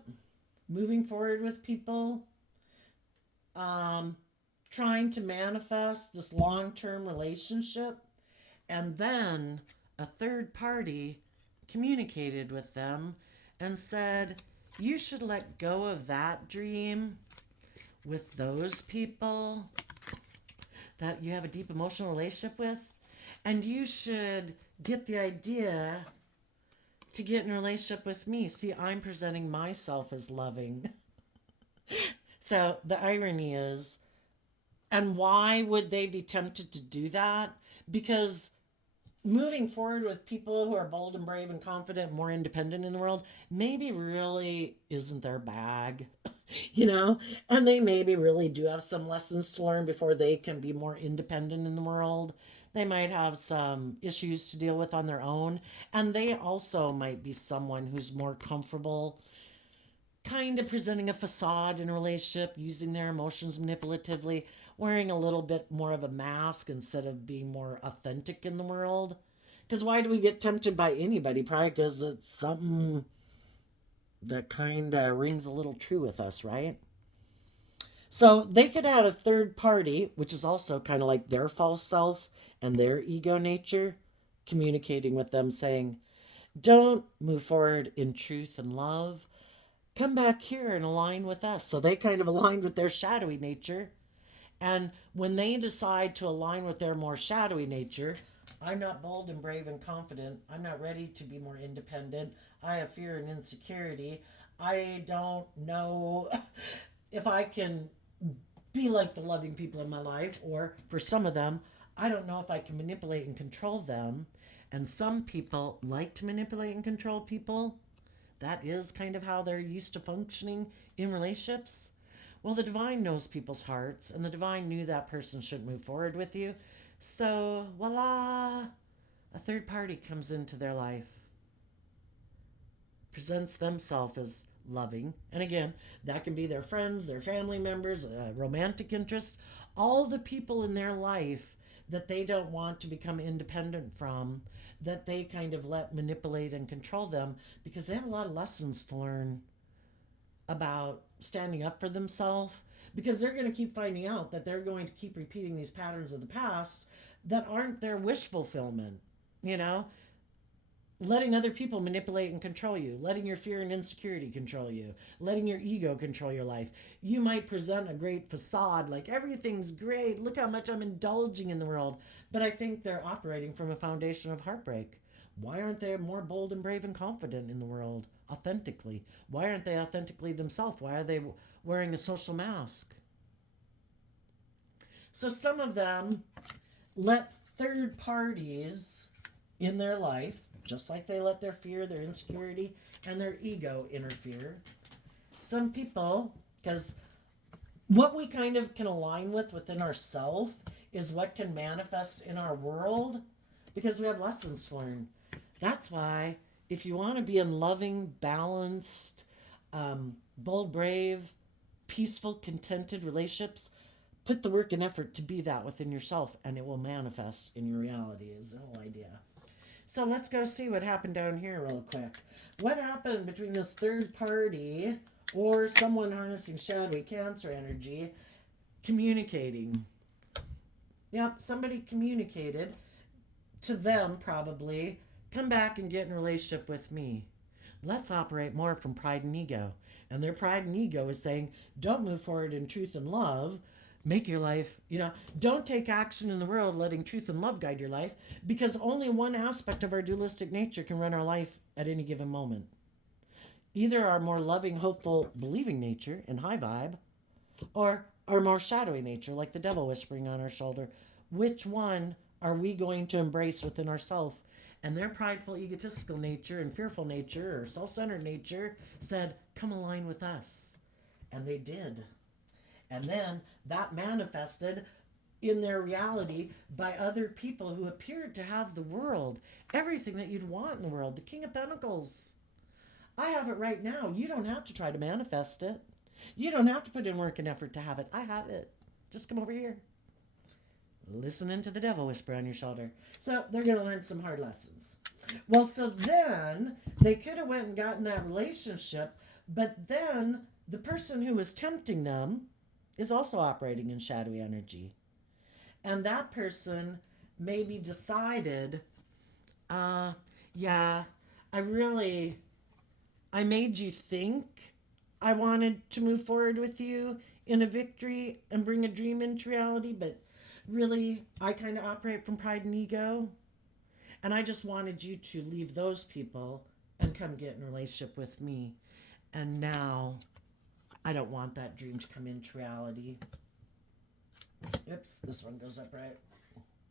moving forward with people, trying to manifest this long-term relationship, and then a third party communicated with them and said, you should let go of that dream with those people that you have a deep emotional relationship with, and you should get the idea to get in a relationship with me. See, I'm presenting myself as loving. So the irony is, and why would they be tempted to do that? Because moving forward with people who are bold and brave and confident, more independent in the world, maybe really isn't their bag, you know? And they maybe really do have some lessons to learn before they can be more independent in the world. They might have some issues to deal with on their own. And they also might be someone who's more comfortable kind of presenting a facade in a relationship, using their emotions manipulatively, wearing a little bit more of a mask instead of being more authentic in the world. Because why do we get tempted by anybody? Probably because it's something that kind of rings a little true with us, right? So they could add a third party, which is also kind of like their false self and their ego nature, communicating with them saying, don't move forward in truth and love. Come back here and align with us. So they kind of aligned with their shadowy nature. And when they decide to align with their more shadowy nature, I'm not bold and brave and confident. I'm not ready to be more independent. I have fear and insecurity. I don't know if I can be like the loving people in my life, or for some of them, I don't know if I can manipulate and control them. And some people like to manipulate and control people. That is kind of how they're used to functioning in relationships. Well, the divine knows people's hearts, and the divine knew that person shouldn't move forward with you. So, voila, a third party comes into their life, presents themselves as loving. And again, that can be their friends, their family members, romantic interests, all the people in their life that they don't want to become independent from, that they kind of let manipulate and control them, because they have a lot of lessons to learn about standing up for themselves, because they're going to keep finding out that they're going to keep repeating these patterns of the past that aren't their wish fulfillment, you know? Letting other people manipulate and control you, letting your fear and insecurity control you, letting your ego control your life. You might present a great facade, like everything's great, look how much I'm indulging in the world, but I think they're operating from a foundation of heartbreak. Why aren't they more bold and brave and confident in the world authentically? Why aren't they authentically themselves? Why are they wearing a social mask? So some of them let third parties in their life, just like they let their fear, their insecurity, and their ego interfere. Some people, because what we kind of can align with within ourselves is what can manifest in our world because we have lessons to learn. That's why if you want to be in loving, balanced, bold, brave, peaceful, contented relationships, put the work and effort to be that within yourself and it will manifest in your reality is the whole idea. So let's go see what happened down here real quick. What happened between this third party or someone harnessing shadowy Cancer energy communicating? Yep, somebody communicated to them probably, come back and get in a relationship with me. Let's operate more from pride and ego. And their pride and ego is saying, don't move forward in truth and love. Make your life, don't take action in the world letting truth and love guide your life because only one aspect of our dualistic nature can run our life at any given moment. Either our more loving, hopeful, believing nature and high vibe, or our more shadowy nature, like the devil whispering on our shoulder. Which one are we going to embrace within ourselves? And their prideful, egotistical nature and fearful nature or self-centered nature said, come align with us. And they did. And then that manifested in their reality by other people who appeared to have the world, everything that you'd want in the world, the King of Pentacles. I have it right now. You don't have to try to manifest it. You don't have to put in work and effort to have it. I have it. Just come over here. Listening to the devil whisper on your shoulder. So they're going to learn some hard lessons. Well, so then they could have went and gotten that relationship, but then the person who was tempting them is also operating in shadowy energy. And that person maybe decided, yeah, I made you think I wanted to move forward with you in a victory and bring a dream into reality, but really, I kind of operate from pride and ego. And I just wanted you to leave those people and come get in a relationship with me. And now I don't want that dream to come into reality. Oops, this one goes up right.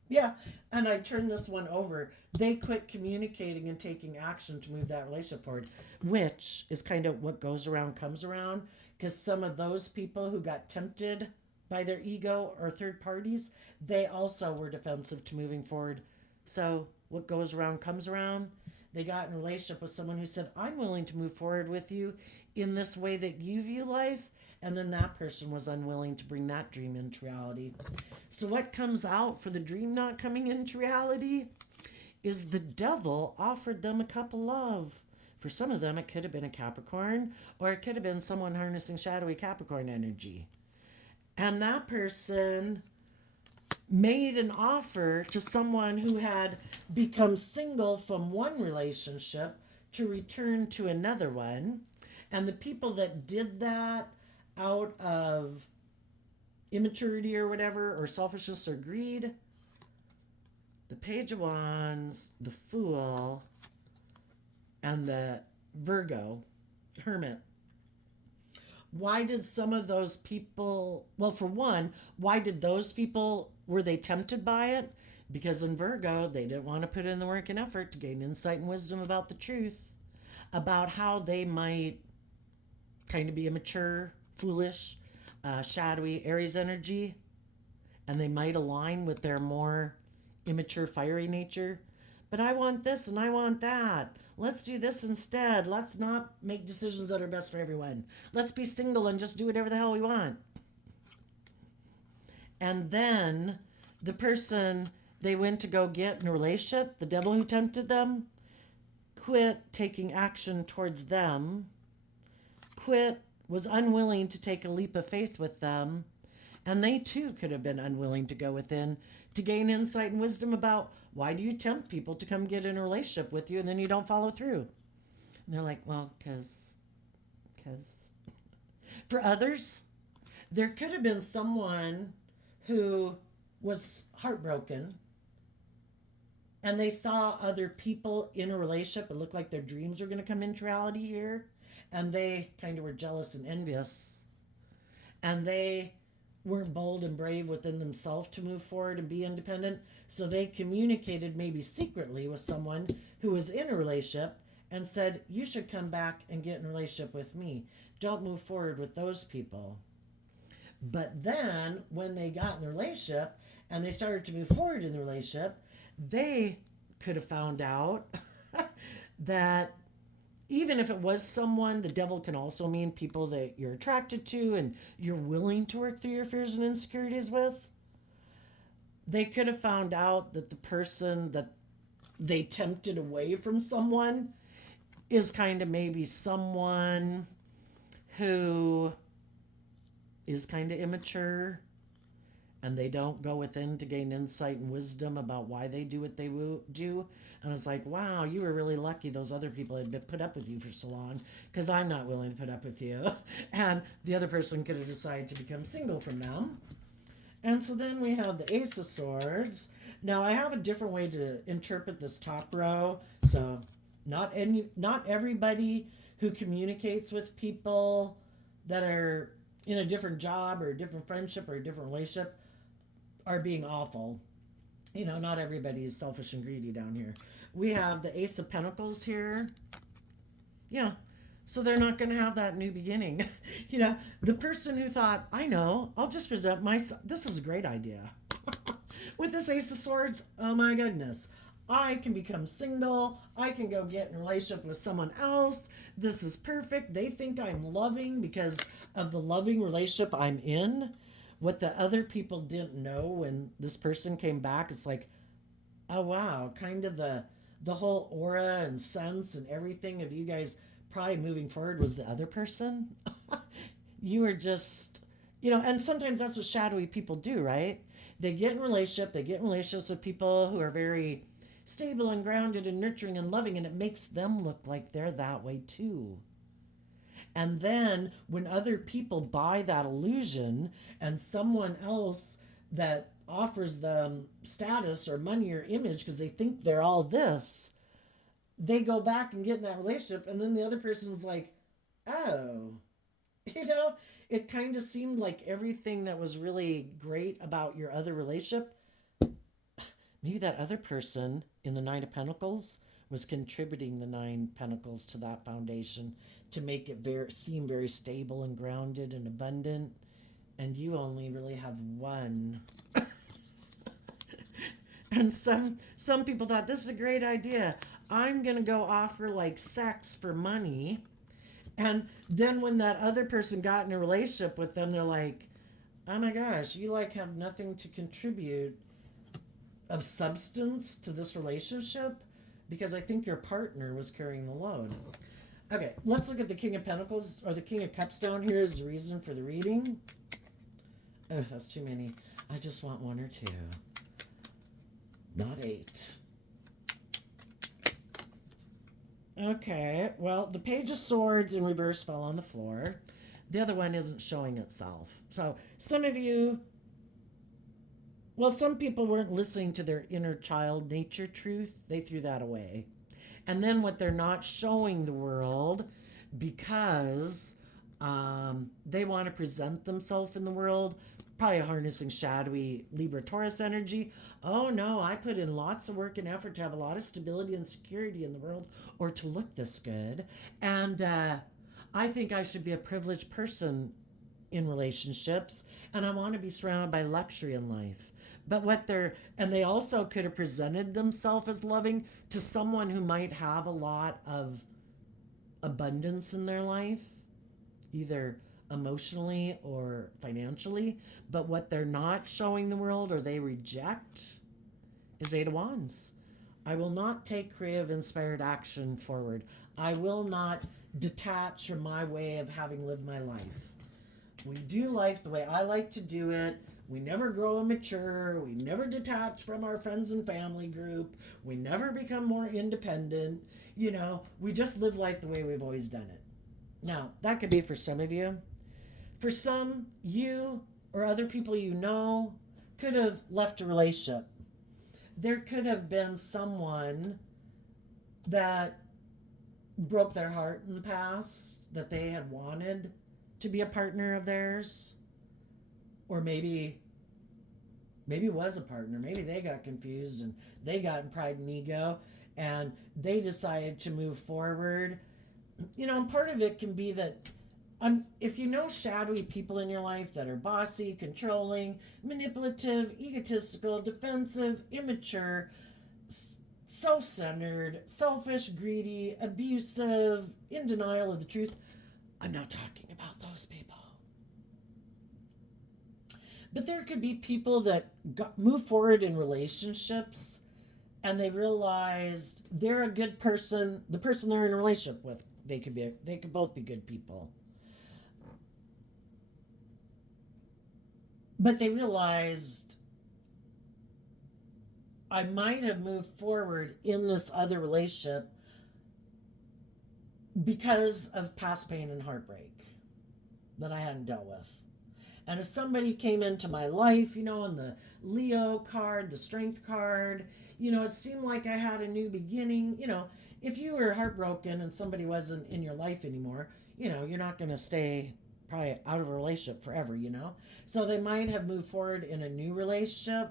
Yeah, and I turn this one over. They quit communicating and taking action to move that relationship forward, which is kind of what goes around comes around, because some of those people who got tempted by their ego or third parties, they also were defensive to moving forward. So what goes around comes around. They got in a relationship with someone who said, I'm willing to move forward with you in this way that you view life. And then that person was unwilling to bring that dream into reality. So what comes out for the dream not coming into reality is the devil offered them a cup of love. For some of them, it could have been a Capricorn, or it could have been someone harnessing shadowy Capricorn energy. And that person made an offer to someone who had become single from one relationship to return to another one. And the people that did that out of immaturity or whatever, or selfishness or greed, the Page of Wands, the Fool, and the Virgo, Hermit. Why did some of those people, well, for one, why did those people, were they tempted by it? Because in Virgo, they didn't want to put in the work and effort to gain insight and wisdom about the truth, about how they might kind of be immature, foolish, shadowy Aries energy, and they might align with their more immature, fiery nature. But I want this and I want that. Let's do this instead. Let's not make decisions that are best for everyone. Let's be single and just do whatever the hell we want. And then the person they went to go get in a relationship, the devil who tempted them, quit taking action towards them, was unwilling to take a leap of faith with them, and they too could have been unwilling to go within to gain insight and wisdom about why do you tempt people to come get in a relationship with you and then you don't follow through. And they're like, well, because for others, there could have been someone who was heartbroken and they saw other people in a relationship. It looked like their dreams were going to come into reality here. And they kind of were jealous and envious. And they weren't bold and brave within themselves to move forward and be independent. So they communicated maybe secretly with someone who was in a relationship and said, you should come back and get in a relationship with me. Don't move forward with those people. But then when they got in the relationship and they started to move forward in the relationship, they could have found out that even if it was someone, the devil can also mean people that you're attracted to and you're willing to work through your fears and insecurities with. They could have found out that the person that they tempted away from someone is kind of maybe someone who is kind of immature and they don't go within to gain insight and wisdom about why they do what they do. And it's like, wow, you were really lucky those other people had been put up with you for so long because I'm not willing to put up with you. And the other person could have decided to become single from them. And so then we have the Ace of Swords. Now I have a different way to interpret this top row. So not everybody who communicates with people that are in a different job or a different friendship or a different relationship are being awful. You know, not everybody is selfish and greedy down here. We have the Ace of Pentacles here. Yeah. So they're not going to have that new beginning. You know, the person who thought, I know, I'll just present myself. This is a great idea. With this Ace of Swords, oh my goodness. I can become single. I can go get in a relationship with someone else. This is perfect. They think I'm loving because of the loving relationship I'm in. What the other people didn't know when this person came back, it's like, oh wow, kind of the whole aura and sense and everything of you guys probably moving forward was the other person. You were just, you know, and sometimes that's what shadowy people do, right? They get in relationships with people who are very stable and grounded and nurturing and loving, and it makes them look like they're that way too. And then when other people buy that illusion and someone else that offers them status or money or image because they think they're all this, they go back and get in that relationship, and then the other person's like, oh, you know, it kind of seemed like everything that was really great about your other relationship, maybe that other person in the Nine of Pentacles was contributing the Nine Pentacles to that foundation to make it seem very stable and grounded and abundant, and you only really have one. And some people thought, this is a great idea. I'm going to go offer like sex for money. And then when that other person got in a relationship with them, they're like, oh my gosh, you like have nothing to contribute of substance to this relationship because I think your partner was carrying the load. Okay, let's look at the King of Pentacles or the King of Cups down here as the reason for the reading. Oh, that's too many. I just want one or two. Not 8. Okay, well, the Page of Swords in reverse fell on the floor. The other one isn't showing itself. So some of you, well, some people weren't listening to their inner child nature truth. They threw that away. And then what they're not showing the world because they want to present themselves in the world, probably harnessing shadowy Libra Taurus energy. Oh no, I put in lots of work and effort to have a lot of stability and security in the world or to look this good. And I think I should be a privileged person in relationships, and I want to be surrounded by luxury in life. But and they also could have presented themselves as loving to someone who might have a lot of abundance in their life, either emotionally or financially. But what they're not showing the world or they reject is 8 of Wands. I will not take creative, inspired action forward. I will not detach from my way of having lived my life. We do life the way I like to do it. We never grow and mature. We never detach from our friends and family group. We never become more independent. You know, we just live life the way we've always done it. Now, that could be for some of you. For some, you or other people you know could have left a relationship. There could have been someone that broke their heart in the past that they had wanted to be a partner of theirs. Or maybe was a partner. Maybe they got confused and they got in pride and ego and they decided to move forward. You know, and part of it can be that If you know shadowy people in your life that are bossy, controlling, manipulative, egotistical, defensive, immature, self-centered, selfish, greedy, abusive, in denial of the truth, I'm not talking about those people. But there could be people that move forward in relationships and they realized they're a good person. The person they're in a relationship with, they could both be good people. But they realized I might have moved forward in this other relationship because of past pain and heartbreak that I hadn't dealt with. And if somebody came into my life, on the Leo card, the strength card, it seemed like I had a new beginning. If you were heartbroken and somebody wasn't in your life anymore, you're not going to stay probably out of a relationship forever. So they might have moved forward in a new relationship,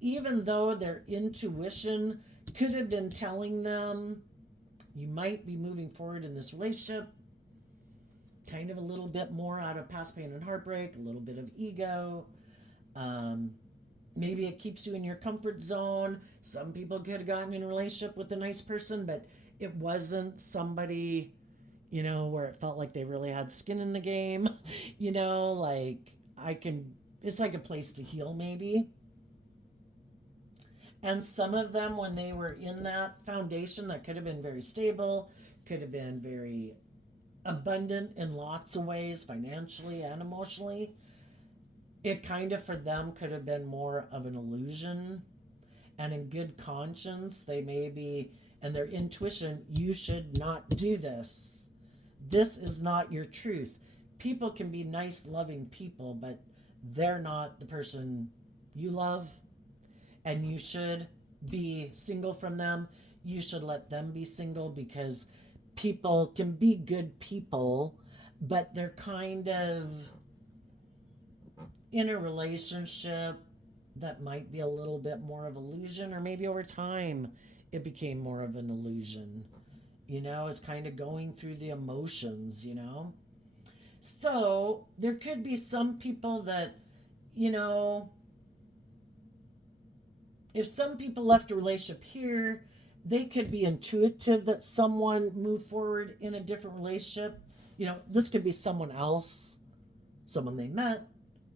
even though their intuition could have been telling them you might be moving forward in this relationship kind of a little bit more out of past pain and heartbreak, a little bit of ego. Maybe it keeps you in your comfort zone. Some people could have gotten in a relationship with a nice person, but it wasn't somebody, where it felt like they really had skin in the game. It's like a place to heal maybe. And some of them, when they were in that foundation that could have been very stable, could have been very abundant in lots of ways, financially and emotionally, it kind of for them could have been more of an illusion. And in good conscience, they may be, and their intuition, you should not do this. This is not your truth. People can be nice, loving people, but they're not the person you love. And you should be single from them. You should let them be single, because people can be good people, but they're kind of in a relationship that might be a little bit more of illusion, or maybe over time it became more of an illusion. It's kind of going through the emotions. So there could be some people that, if some people left a relationship here, they could be intuitive that someone moved forward in a different relationship. This could be someone else, someone they met.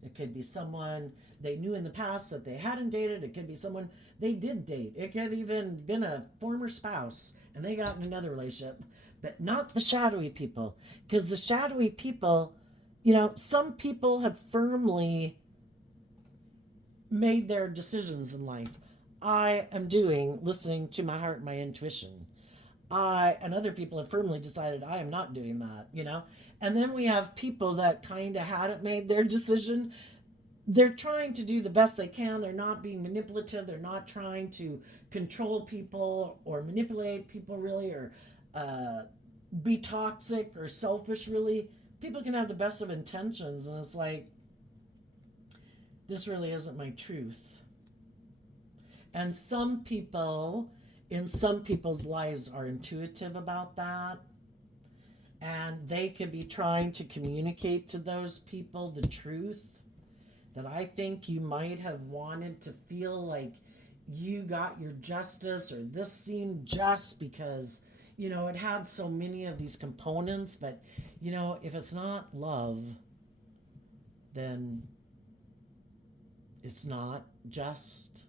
It could be someone they knew in the past that they hadn't dated. It could be someone they did date. It could even been a former spouse and they got in another relationship, but not the shadowy people. Because the shadowy people, some people have firmly made their decisions in life. I am listening to my heart and my intuition. And other people have firmly decided I am not doing that. And then we have people that kind of hadn't made their decision. They're trying to do the best they can. They're not being manipulative. They're not trying to control people or manipulate people really, or be toxic or selfish really. People can have the best of intentions, and it's like, this really isn't my truth. And some people in some people's lives are intuitive about that. And they could be trying to communicate to those people the truth that I think you might have wanted to feel like you got your justice, or this seemed just because, it had so many of these components. But, if it's not love, then it's not just.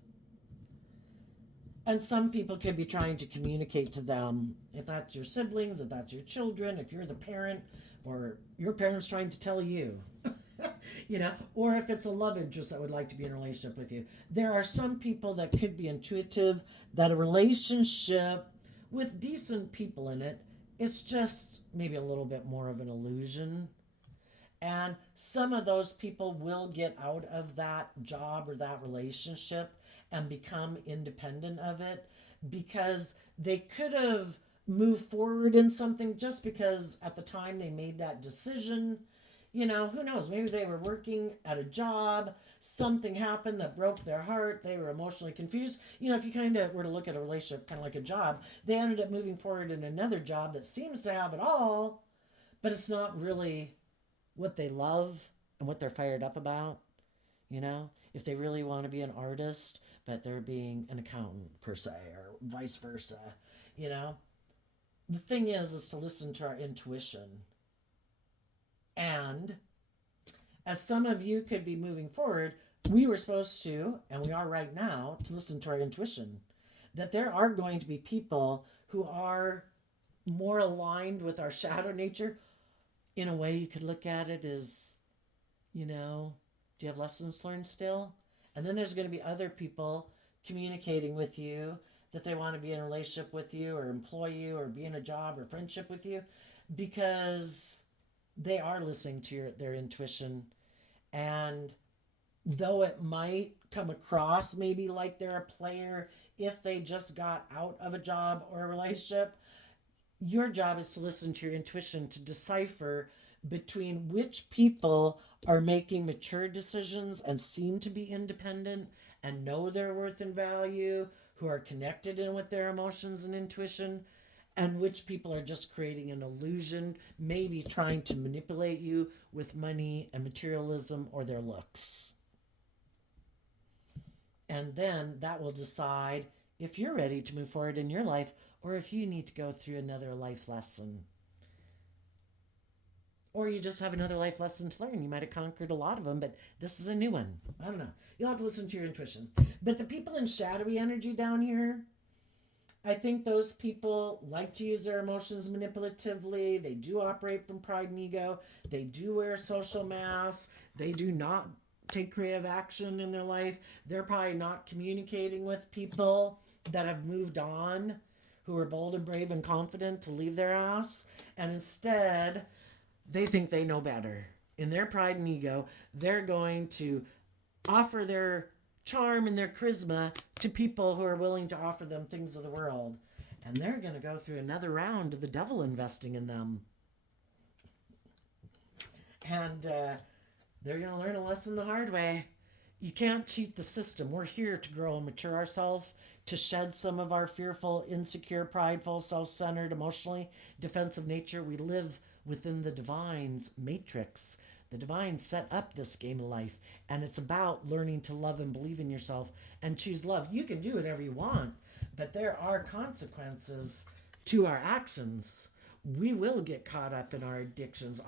And some people could be trying to communicate to them, if that's your siblings, if that's your children, if you're the parent, or your parent's trying to tell you, or if it's a love interest that would like to be in a relationship with you. There are some people that could be intuitive that a relationship with decent people in it is just maybe a little bit more of an illusion. And some of those people will get out of that job or that relationship and become independent of it, because they could have moved forward in something just because at the time they made that decision. Who knows? Maybe they were working at a job, something happened that broke their heart, they were emotionally confused. If you kind of were to look at a relationship kind of like a job, they ended up moving forward in another job that seems to have it all, but it's not really what they love and what they're fired up about, you know? If they really want to be an artist, but they're being an accountant per se, or vice versa, you know? The thing is to listen to our intuition. And as some of you could be moving forward, we were supposed to, and we are right now, to listen to our intuition. That there are going to be people who are more aligned with our shadow nature. In a way, you could look at it as, you know, do you have lessons learned still? And then there's going to be other people communicating with you that they want to be in a relationship with you or employ you or be in a job or friendship with you because they are listening to their intuition. And though it might come across maybe like they're a player if they just got out of a job or a relationship, your job is to listen to your intuition to decipher between which people are making mature decisions and seem to be independent and know their worth and value, who are connected in with their emotions and intuition, and which people are just creating an illusion, maybe trying to manipulate you with money and materialism or their looks. And then that will decide if you're ready to move forward in your life or if you need to go through another life lesson. Or you just have another life lesson to learn. You might have conquered a lot of them, but this is a new one. I don't know. You'll have to listen to your intuition. But the people in shadowy energy down here, I think those people like to use their emotions manipulatively. They do operate from pride and ego. They do wear social masks. They do not take creative action in their life. They're probably not communicating with people that have moved on, who are bold and brave and confident to leave their ass. And instead, they think they know better. In their pride and ego, they're going to offer their charm and their charisma to people who are willing to offer them things of the world. And they're going to go through another round of the devil investing in them. And they're going to learn a lesson the hard way. You can't cheat the system. We're here to grow and mature ourselves, to shed some of our fearful, insecure, prideful, self-centered, emotionally defensive nature. We live within the divine's matrix. The divine set up this game of life, and it's about learning to love and believe in yourself and choose love. You can do whatever you want, but there are consequences to our actions. We will get caught up in our addictions.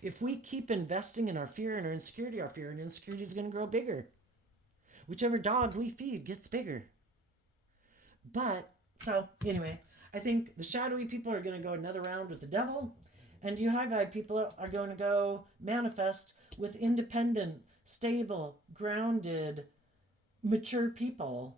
If we keep investing in our fear and our fear and insecurity is going to grow bigger. Whichever dog we feed gets bigger. But, so, anyway, I think the shadowy people are going to go another round with the devil. And you high vibe people are going to go manifest with independent, stable, grounded, mature people.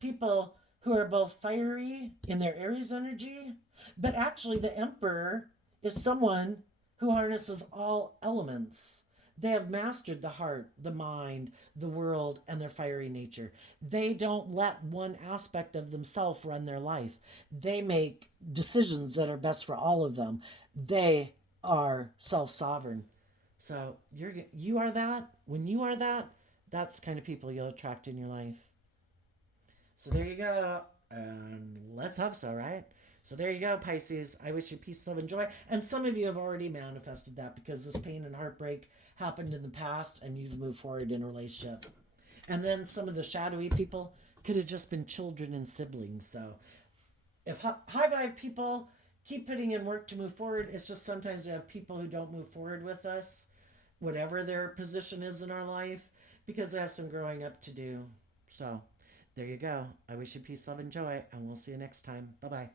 People who are both fiery in their Aries energy, but actually the Emperor is someone who harnesses all elements. They have mastered the heart, the mind, the world, and their fiery nature. They don't let one aspect of themselves run their life. They make decisions that are best for all of them. They are self-sovereign. So you are that. When you are that, that's the kind of people you'll attract in your life. So there you go. And let's hope so, right? So there you go, Pisces. I wish you peace, love, and joy. And some of you have already manifested that because this pain and heartbreak happened in the past and you've moved forward in a relationship. And then some of the shadowy people could have just been children and siblings. So if high vibe people keep putting in work to move forward, it's just sometimes we have people who don't move forward with us, whatever their position is in our life, because they have some growing up to do. So there you go. I wish you peace, love, and joy, and we'll see you next time. Bye-bye.